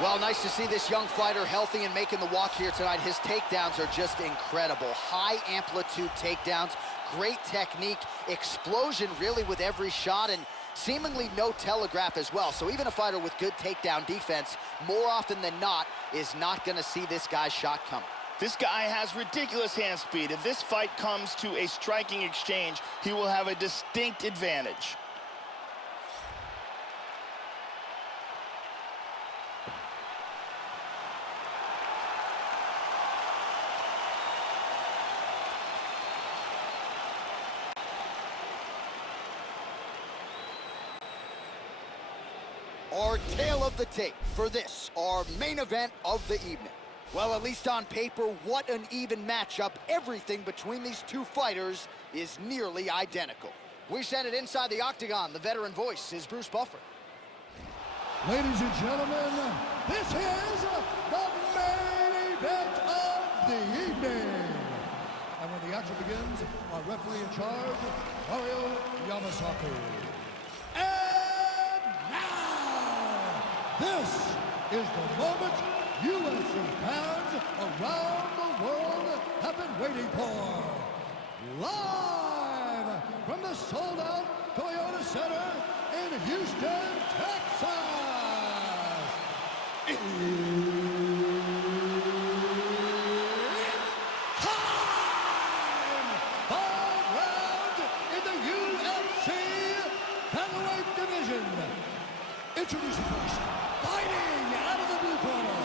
Well, nice to see this young fighter healthy and making the walk here tonight. His takedowns are just incredible. High amplitude takedowns, great technique, explosion really with every shot, and seemingly no telegraph as well. So even a fighter with good takedown defense, more often than not, is not going to see this guy's shot coming. This guy has ridiculous hand speed. If this fight comes to a striking exchange, he will have a distinct advantage. Our tale of the tape for this, our main event of the evening. Well, at least on paper, what an even matchup. Everything between these two fighters is nearly identical. We send it inside the octagon. The veteran voice is Bruce Buffer. Ladies and gentlemen, this is the main event of the evening. And when the action begins, our referee in charge, Mario Yamasaki. And now, this is the moment UFC fans around the world have been waiting for. Live from the sold-out Toyota Center in Houston, Texas. It's time! 5 rounds in the UFC featherweight division. It's Introducing first, fighting out of the blue corner.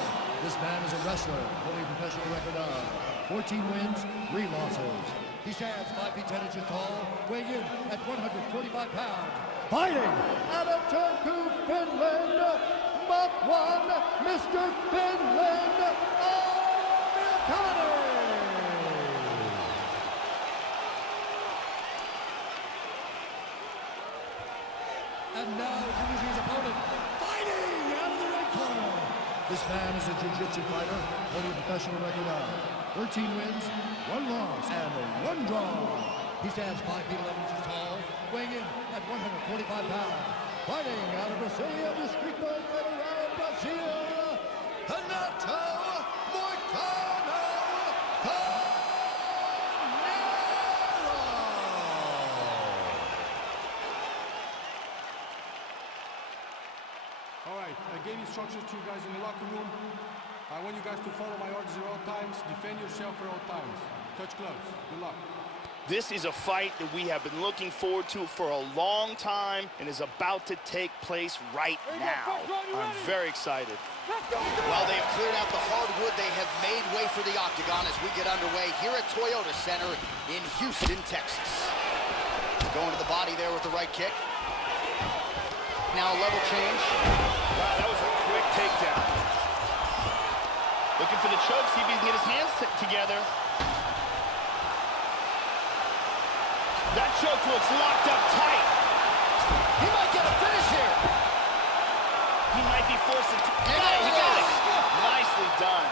This man is a wrestler, holding a professional record of 14 wins, 3 losses. He stands 5 feet 10 inches tall, weighing in at 145 pounds. Fighting out of Turku, Finland, Mach 1, Mr. Finland, Americani! And now introducing his opponent, fighting out of the right corner. This man is a jiu-jitsu fighter, holding a professional record of 13 wins, 1 loss, and 1 draw. He stands 5 feet 11 inches tall, weighing in at 145 pounds. Fighting out of Brasilia, Distrito Federal, Brazil, Renato Moicano Carneiro. All right, I gave instructions to you guys in the locker room. I want you guys to follow my orders at all times. Defend yourself at all times. Touch gloves. Good luck. This is a fight that we have been looking forward to for a long time and is about to take place right now. I'm very excited. Well, they've cleared out the hardwood. They have made way for the octagon as we get underway here at Toyota Center in Houston, Texas. Going to the body there with the right kick. Now a level change. Wow, that was a quick takedown. Looking for the choke, see if he can get his hands together. That choke looks locked up tight. He might get a finish here. He might be forced to... He got it. Nicely done.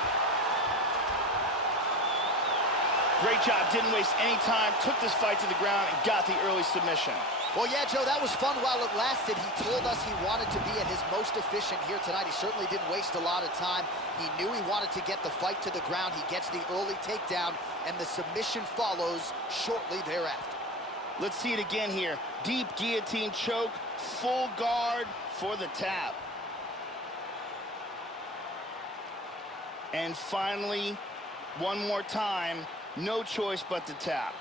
Great job, didn't waste any time, took this fight to the ground and got the early submission. Well, yeah, Joe, that was fun while it lasted. He told us he wanted to be at his most efficient here tonight. He certainly didn't waste a lot of time. He knew he wanted to get the fight to the ground. He gets the early takedown, and the submission follows shortly thereafter. Let's see it again here. Deep guillotine choke, full guard for the tap. And finally, one more time, no choice but to tap.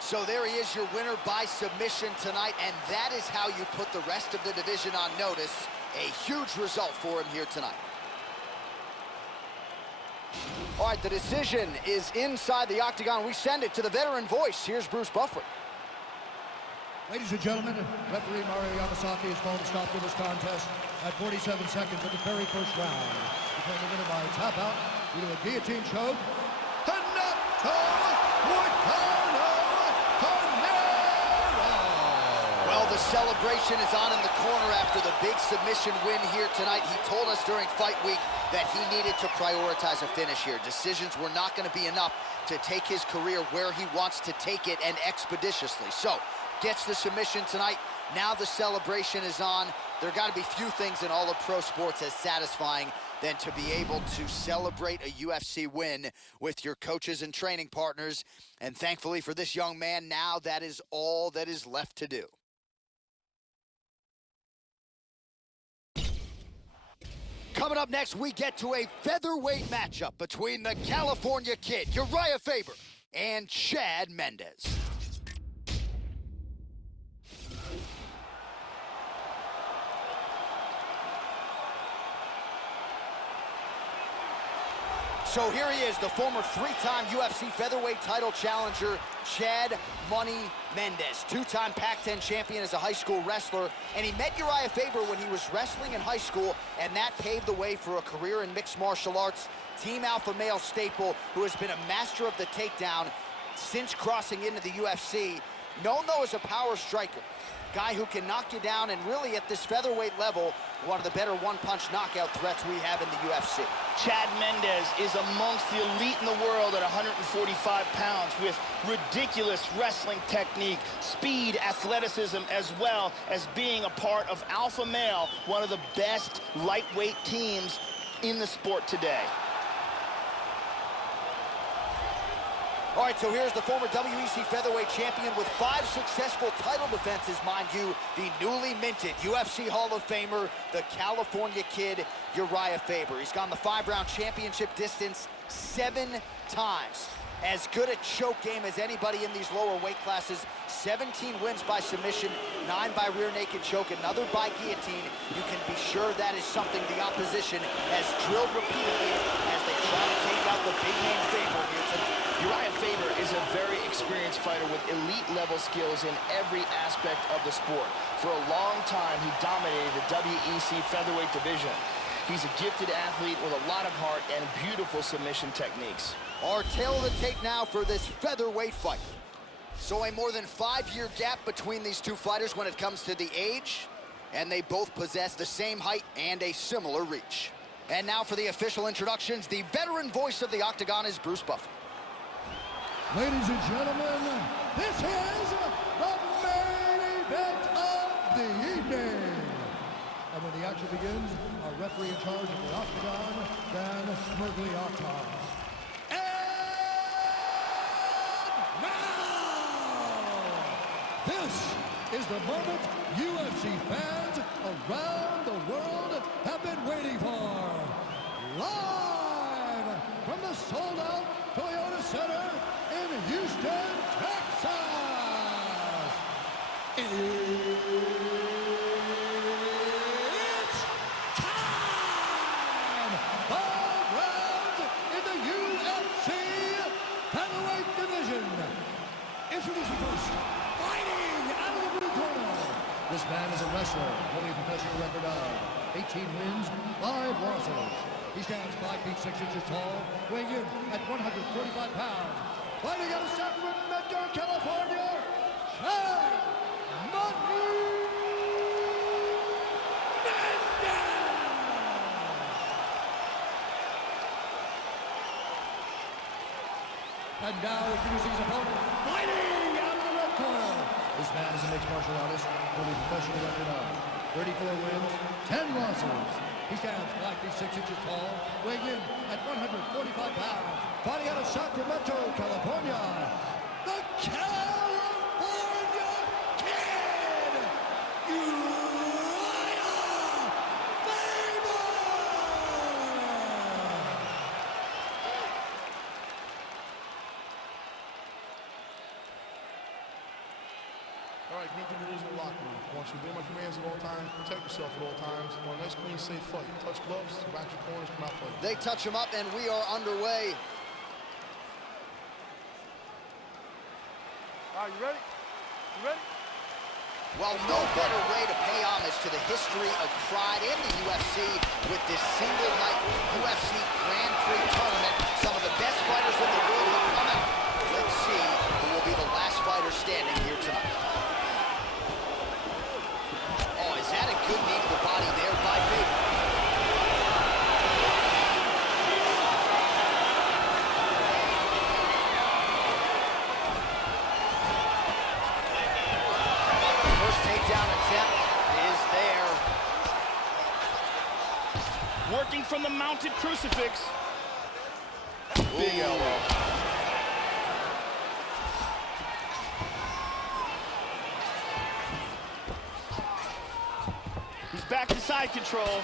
So there he is, your winner by submission tonight, and that is how you put the rest of the division on notice. A huge result for him here tonight. All right, the decision is inside the octagon. We send it to the veteran voice. Here's Bruce Buffer. Ladies and gentlemen, referee Mario Yamasaki has called a stop to this contest at 47 seconds of the very first round. Declaring the winner by tap out due to a guillotine choke. Renato Moicano Carneiro! Well, the celebration is on in the corner after the big submission win here tonight. He told us during fight week that he needed to prioritize a finish here. Decisions were not going to be enough to take his career where he wants to take it, and expeditiously. So, gets the submission tonight. Now the celebration is on. There got to be few things in all of pro sports as satisfying than to be able to celebrate a UFC win with your coaches and training partners. And thankfully for this young man, now that is all that is left to do. Coming up next, we get to a featherweight matchup between the California Kid, Uriah Faber, and Chad Mendes. So here he is, the former 3-time UFC featherweight title challenger, Chad Money Mendes. 2-time Pac-10 champion as a high school wrestler, and he met Uriah Faber when he was wrestling in high school, and that paved the way for a career in mixed martial arts. Team alpha male staple who has been a master of the takedown since crossing into the UFC. Known, though, as a power striker. Guy who can knock you down, and really at this featherweight level, one of the better one-punch knockout threats we have in the UFC. Chad Mendes is amongst the elite in the world at 145 pounds with ridiculous wrestling technique, speed, athleticism, as well as being a part of Alpha Male, one of the best lightweight teams in the sport today. All right, so here's the former WEC featherweight champion with 5 successful title defenses, mind you, the newly minted UFC Hall of Famer, the California Kid, Uriah Faber. He's gone the 5-round championship distance 7 times. As good a choke game as anybody in these lower weight classes. 17 wins by submission, 9 by rear naked choke, another by guillotine. You can be sure that is something the opposition has drilled repeatedly as they try to take out the big name Faber here tonight. Uriah Faber is a very experienced fighter with elite-level skills in every aspect of the sport. For a long time, he dominated the WEC featherweight division. He's a gifted athlete with a lot of heart and beautiful submission techniques. Our tale of the tape now for this featherweight fight. So a more than 5-year gap between these two fighters when it comes to the age, and they both possess the same height and a similar reach. And now for the official introductions, the veteran voice of the Octagon is Bruce Buffer. Ladies and gentlemen, this is the main event of the evening. And when the action begins, our referee in charge of the Octagon, Dan Mergliotta. And now, this is the moment UFC fans around the world have been waiting for. Live from the sold-out Toyota Center in Houston, Texas. It's time! 5 rounds in the UFC featherweight division. Introducing first, fighting out of the blue corner. This man is a wrestler, holding a professional record of 18 wins, 5 losses. He stands 5 feet 6 inches tall, weighing in at 145 pounds. Fighting out of Sacramento, California, Chad Money. And now introducing his opponent, fighting out of the red corner. This man is a mixed martial artist, holding a professional record of 34 wins, 10 losses. He stands 5 feet 6 inches tall, weighing in at 145 pounds. Fighting out of Sacramento, California, the California Kid, Uriah Faber! All right, make the rules in the locker room. I want you to obey my commands at all times, protect yourself at all times. I want a nice, clean, safe fight. Touch gloves, back your corners, come out fight. They touch him up, and we are underway. All right, you ready? You ready? Well, no better way to pay homage to the history of pride in the UFC with this single-night UFC Grand Prix tournament. Some of the best fighters in the world have come out. Let's see who will be the last fighter standing here tonight. Oh, is that a good knee to the body there by Faber? Working from the mounted crucifix. Big elbow. He's back to side control.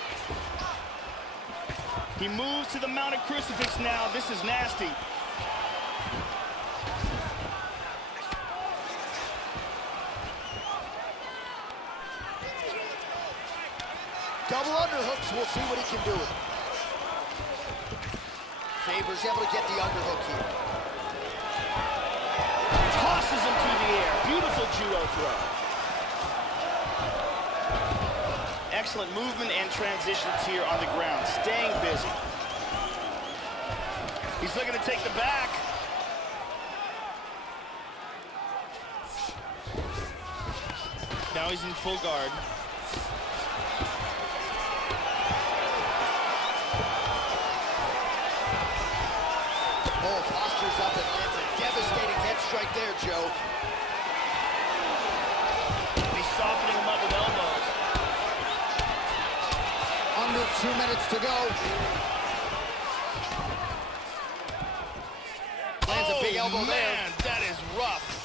He moves to the mounted crucifix now. This is nasty. Double underhooks, we'll see what he can do with it. Faber's able to get the underhook here. Tosses him through the air. Beautiful judo throw. Excellent movement and transitions here on the ground. Staying busy. He's looking to take the back. Now he's in full guard. Oh, postures up and lands a devastating head strike there, Joe. He's softening him up with elbows. Under 2 minutes to go. Lands a big elbow there. Man, that is rough.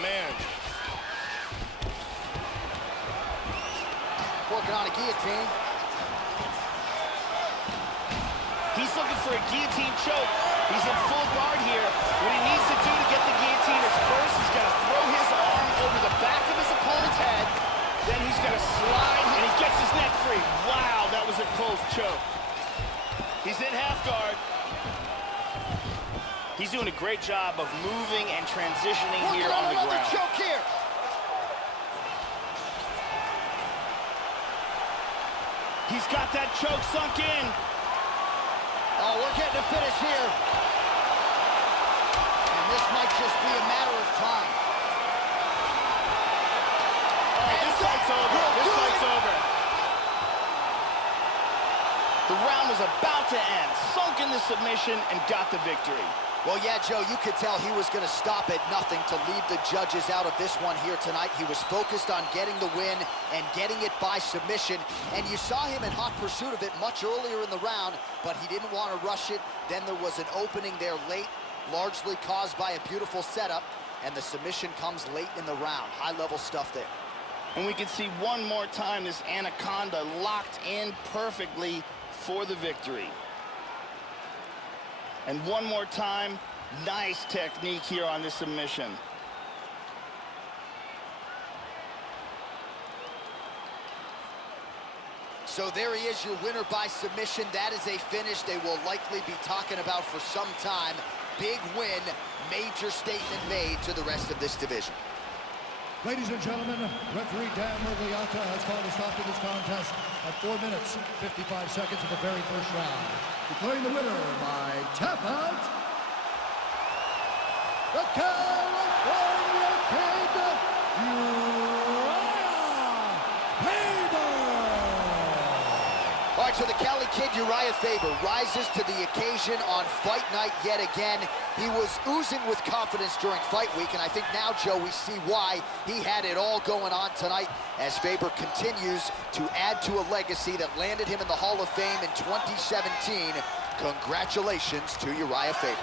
man. Working on a guillotine. He's looking for a guillotine choke. He's in full guard here. What he needs to do to get the guillotine is first, he's got to throw his arm over the back of his opponent's head. Then he's got to slide, and he gets his neck free. Wow, that was a close choke. He's in half guard. He's doing a great job of moving and transitioning here on the ground. Choke here. He's got that choke sunk in. Oh, we're getting a finish here. And this might just be a matter of time. Oh, this fight's over. This fight's over. The round was about to end. Sunk in the submission and got the victory. Well, yeah, Joe, you could tell he was going to stop at nothing to leave the judges out of this one here tonight. He was focused on getting the win and getting it by submission. And you saw him in hot pursuit of it much earlier in the round, but he didn't want to rush it. Then there was an opening there late, largely caused by a beautiful setup, and the submission comes late in the round. High-level stuff there. And we can see one more time this anaconda locked in perfectly for the victory. And one more time, nice technique here on this submission. So there he is, your winner by submission. That is a finish they will likely be talking about for some time. Big win, major statement made to the rest of this division. Ladies and gentlemen, referee Dan Mergliata has called a stop to this contest at 4 minutes, 55 seconds of the very first round. Declaring the winner by tap out, the California Kid, Uriah Faber. All right, so the Cali Kid, Uriah Faber, rises to the occasion on fight night yet again. He was oozing with confidence during fight week, and I think now, Joe, we see why he had it all going on tonight as Faber continues to add to a legacy that landed him in the Hall of Fame in 2017. Congratulations to Uriah Faber.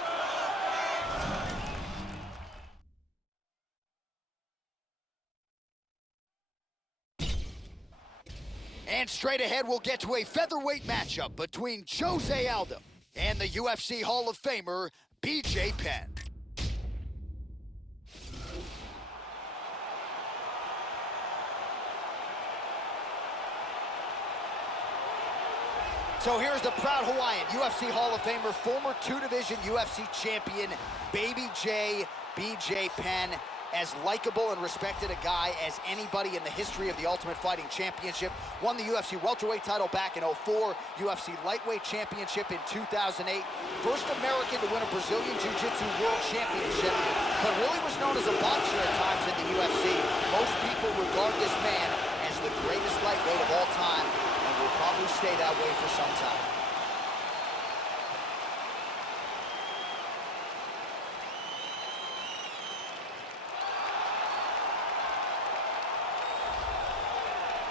And straight ahead, we'll get to a featherweight matchup between Jose Aldo and the UFC Hall of Famer, BJ Penn. So here's the proud Hawaiian, UFC Hall of Famer, former two-division UFC champion, Baby J, BJ Penn. As likable and respected a guy as anybody in the history of the Ultimate Fighting Championship. Won the UFC welterweight title back in 2004, UFC lightweight championship in 2008. First American to win a Brazilian Jiu-Jitsu World Championship, but really was known as a boxer at times in the UFC. Most people regard this man as the greatest lightweight of all time, and will probably stay that way for some time.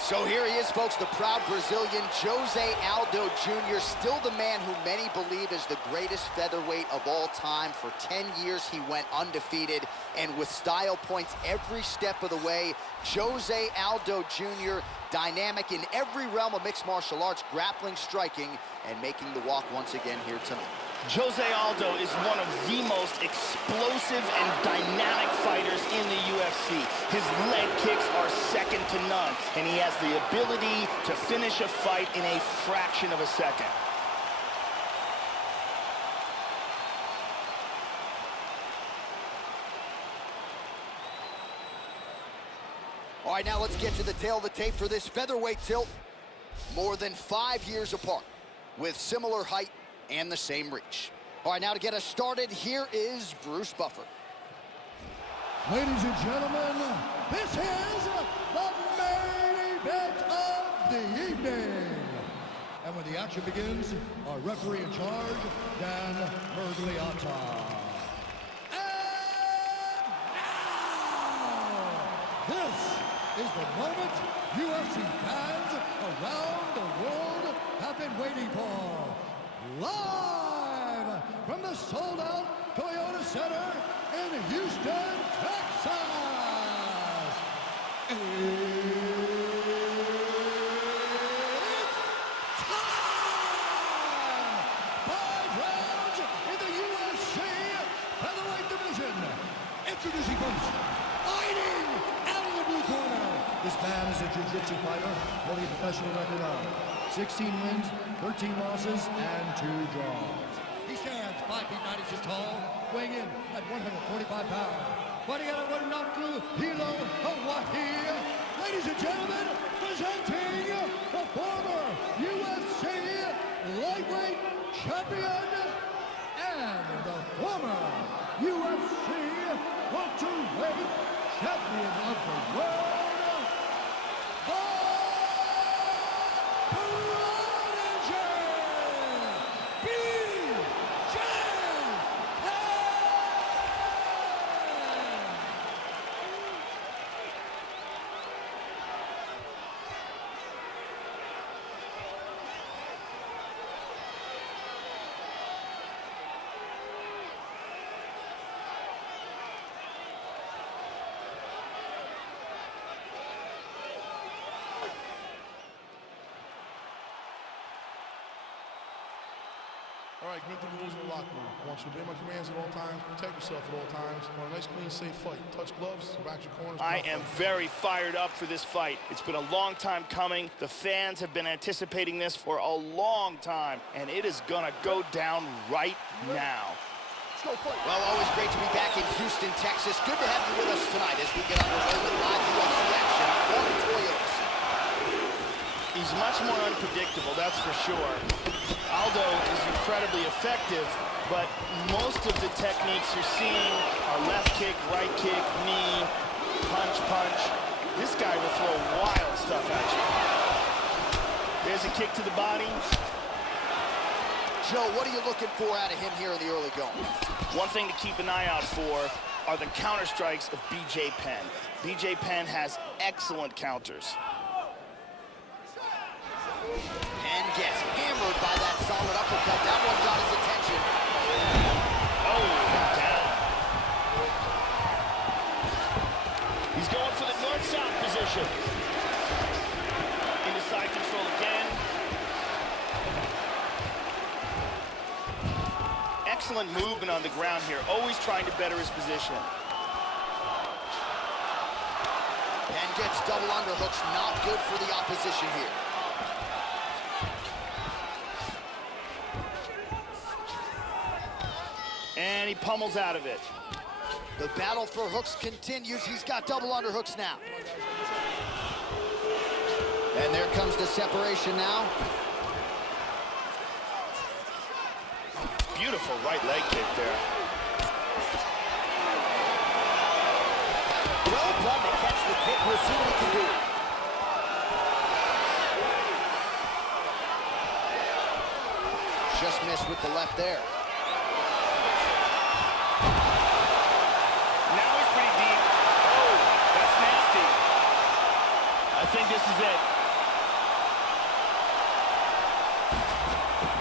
So here he is, folks, the proud Brazilian, Jose Aldo Jr., still the man who many believe is the greatest featherweight of all time. For 10 years, he went undefeated, and with style points every step of the way. Jose Aldo Jr., dynamic in every realm of mixed martial arts, grappling, striking, and making the walk once again here tonight. Jose Aldo is one of the most explosive and dynamic fighters in the UFC. His leg kicks are second to none, and he has the ability to finish a fight in a fraction of a second. All right, now let's get to the tail of the tape for this featherweight tilt. More than 5 years apart, with similar height and the same reach. All right, now to get us started, here is Bruce Buffer. Ladies and gentlemen, this is the main event of the evening. And when the action begins, our referee in charge, Dan Mergliata. And now, this is the moment UFC fans around the world have been waiting for. Live from the sold-out Toyota Center in Houston, Texas. Introducing first, fighting out of the blue corner. This man is a jiu-jitsu fighter, holding a professional record of 16 wins, 13 losses, and 2 draws. He stands 5 feet 9 inches tall, weighing in at 145 pounds. Fighting out of Wanaku, Hilo, Hawaii. Ladies and gentlemen, presenting the former UFC lightweight champion and the former UFC welterweight champion of the world, the Prodigy, BJ All right, commit the rules in the locker room. I want you to obey my commands at all times, protect yourself at all times. I want a nice, clean, safe fight. Touch gloves, back your corners. I am very fired up for this fight. It's been a long time coming. The fans have been anticipating this for a long time, and it is gonna go down right now. Well, always great to be back in Houston, Texas. Good to have you with us tonight as we get underway with live UFC action from Toyotas. He's much more unpredictable, that's for sure. Aldo is incredibly effective, but most of the techniques you're seeing are left kick, right kick, knee, punch, punch. This guy will throw wild stuff at you. There's a kick to the body. Joe, what are you looking for out of him here in the early going? One thing to keep an eye out for are the counter strikes of BJ Penn. BJ Penn has excellent counters. Penn gets hammered by that solid uppercut. That one got his attention. Oh, down. He's going for the north-south position. Into side control again. Excellent movement on the ground here, always trying to better his position. Penn gets double underhooks, not good for the opposition here. And he pummels out of it. The battle for hooks continues. He's got double underhooks now. And there comes the separation now. Beautiful right leg kick there. Well done to catch the kick. We'll see what he can do. Just missed with the left there. Now he's pretty deep. Oh, that's nasty. I think this is it.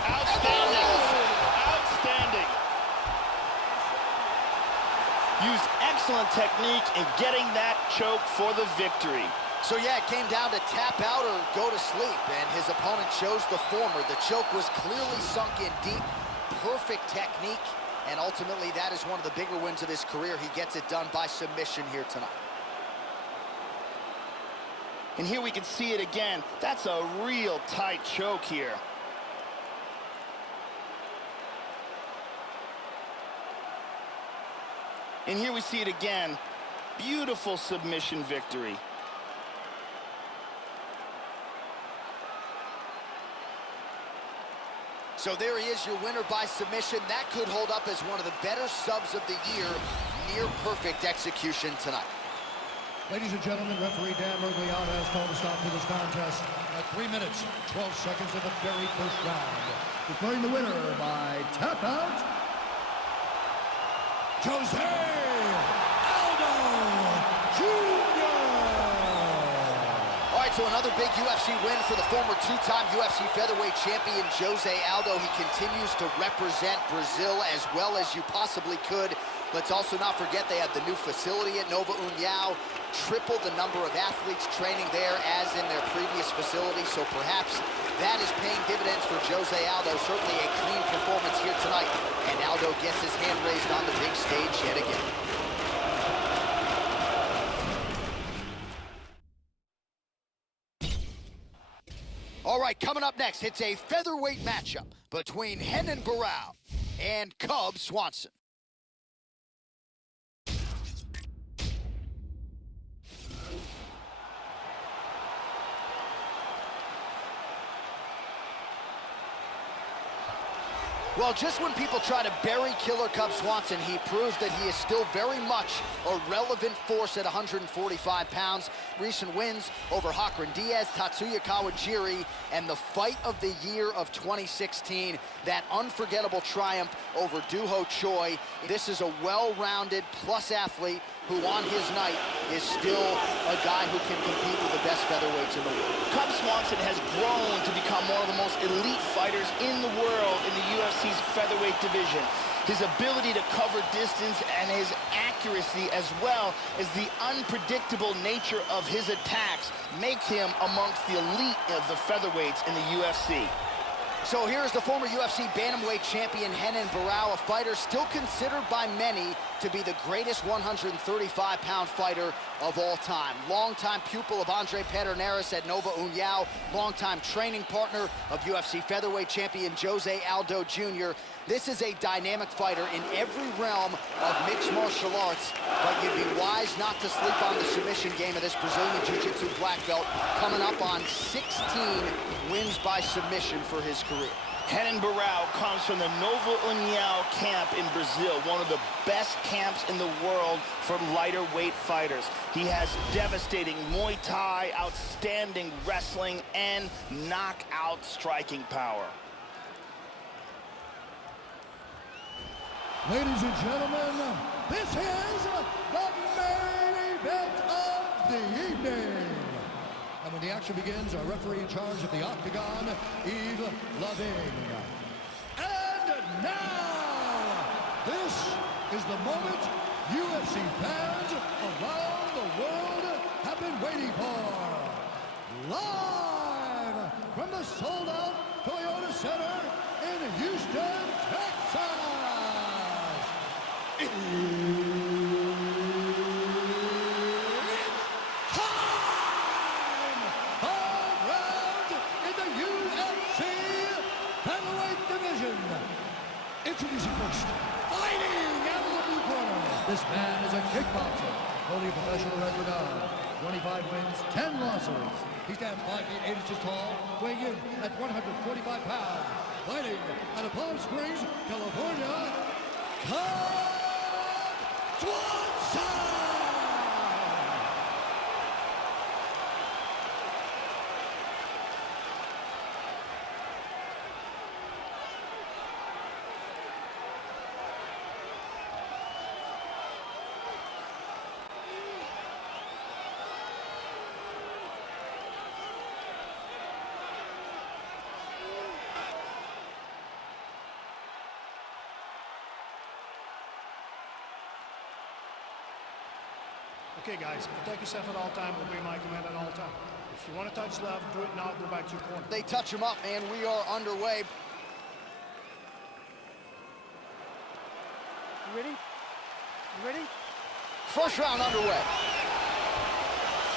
Outstanding. Outstanding. Used excellent technique in getting that choke for the victory. So yeah, it came down to tap out or go to sleep, and his opponent chose the former. The choke was clearly sunk in deep, perfect technique, and ultimately that is one of the bigger wins of his career. He gets it done by submission here tonight. And here we can see it again. That's a real tight choke here. And here we see it again. Beautiful submission victory. So there he is, your winner by submission. That could hold up as one of the better subs of the year. Near perfect execution tonight. Ladies and gentlemen, referee Dan Mergliata has called a stop to this contest at 3 minutes, 12 seconds of the very first round. Declaring the winner by tap out, Jose Aldo Jr. All right, so another big UFC win for the former two-time UFC featherweight champion, Jose Aldo. He continues to represent Brazil as well as you possibly could Let's also not forget they have the new facility at Nova União, triple the number of athletes training there as in their previous facility, so perhaps that is paying dividends for Jose Aldo. Certainly a clean performance here tonight, and Aldo gets his hand raised on the big stage yet again. All right, coming up next, it's a featherweight matchup between Renan Barão and Cub Swanson. Well, just when people try to bury Killer Cub Swanson, he proves that he is still very much a relevant force at 145 pounds. Recent wins over Hakran Diaz, Tatsuya Kawajiri, and the fight of the year of 2016, that unforgettable triumph over Doo-Ho Choi. This is a well-rounded plus athlete who on his night is still a guy who can compete with the best featherweights in the world. Cub Swanson has grown to become one of the most elite fighters in the world in the UFC's featherweight division. His ability to cover distance and his accuracy, as well as the unpredictable nature of his attacks, make him amongst the elite of the featherweights in the UFC. So here's the former UFC bantamweight champion Renan Barão, a fighter still considered by many to be the greatest 135-pound fighter of all time. Longtime pupil of Andre Pederneiras at Nova União, longtime training partner of UFC featherweight champion Jose Aldo Jr. This is a dynamic fighter in every realm of mixed martial arts, but you'd be wise not to sleep on the submission game of this Brazilian Jiu-Jitsu black belt, coming up on 16 wins by submission for his career. Renan Barão comes from the Nova União camp in Brazil, one of the best camps in the world for lighter weight fighters. He has devastating Muay Thai, outstanding wrestling, and knockout striking power. Ladies and gentlemen, this is the main event of the evening. And when the action begins, our referee in charge of the Octagon, Yves Lavigne. And now, this is the moment UFC fans around the world have been waiting for. Live from the sold-out Toyota Center in Houston, Texas. It's time! 5 rounds in the UFC featherweight division. Introducing first, fighting out of the blue corner. This man is a kickboxer, holding a professional record of 25 wins, 10 losses. He stands 5 feet 8 inches tall, weighing in at 145 pounds. Fighting out of Palm Springs, California, Cub Swanson! Okay, guys, protect yourself at all time. Obey my command at all time. If you want to touch left, do it now. Go back to your corner. They touch him up, man. We are underway. You ready? You ready? First round underway.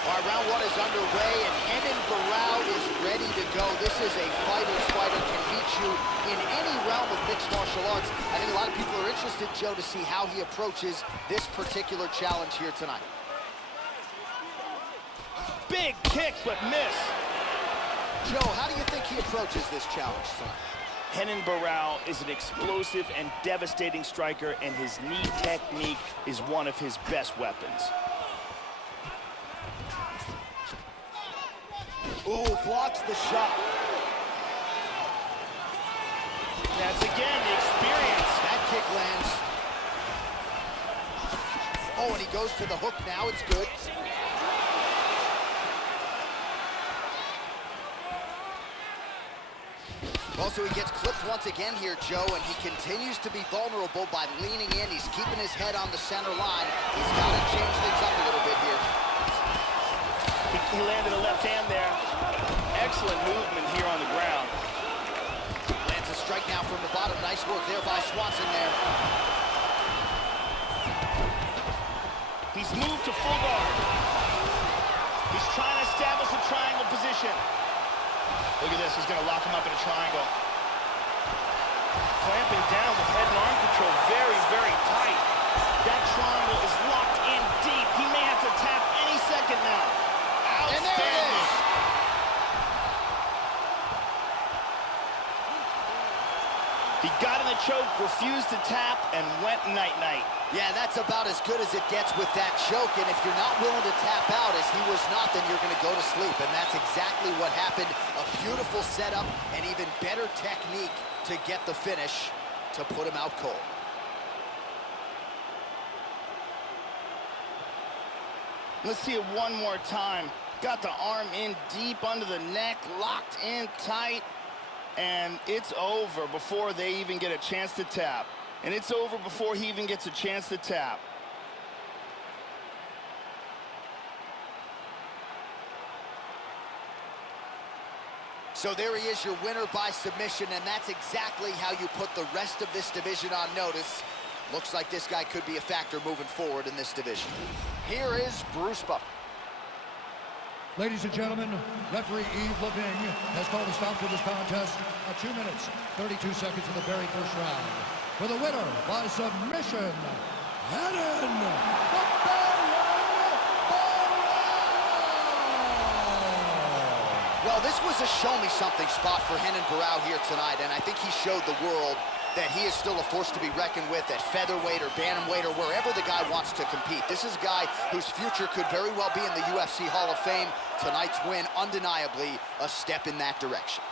All right, round 1 is underway, and Renan Barão is ready to go. This is a fighter's fighter, can beat you in any realm of mixed martial arts. I think a lot of people are interested, Joe, to see how he approaches this particular challenge here tonight. Big kick, but miss. Joe, how do you think he approaches this challenge tonight? Renan Barão is an explosive and devastating striker, and his knee technique is one of his best weapons. Ooh, blocks the shot. That's again the experience. That kick lands. Oh, and he goes to the hook now. It's good. Also, he gets clipped once again here, Joe, and he continues to be vulnerable by leaning in. He's keeping his head on the center line. He's got to change things up a little bit here. He landed a left hand there. Excellent movement here on the ground. Lands a strike now from the bottom. Nice work there by Swanson there. He's moved to full guard. He's trying to establish a triangle position. Look at this, he's gonna lock him up in a triangle. Clamping down with head and arm control, very, very tight. That triangle is locked in deep. He may have to tap any second now. And there it is. He got in the choke, refused to tap, and went night-night. Yeah, that's about as good as it gets with that choke, and if you're not willing to tap out, as he was not, then you're going to go to sleep, and that's exactly what happened. A beautiful setup, and even better technique to get the finish to put him out cold. Let's see it one more time. Got the arm in deep under the neck, locked in tight, and it's over before they even get a chance to tap. And it's over before he even gets a chance to tap. So there he is, your winner by submission, and that's exactly how you put the rest of this division on notice. Looks like this guy could be a factor moving forward in this division. Here is Bruce Buffer. Ladies and gentlemen, referee Yves Lavigne has called a stop to this contest at 2 minutes, 32 seconds of the very first round. For the winner by submission, Henan Well, this was a show-me-something spot for Renan Barão here tonight, and I think he showed the world that he is still a force to be reckoned with at featherweight or bantamweight or wherever the guy wants to compete. This is a guy whose future could very well be in the UFC Hall of Fame. Tonight's win, undeniably, a step in that direction.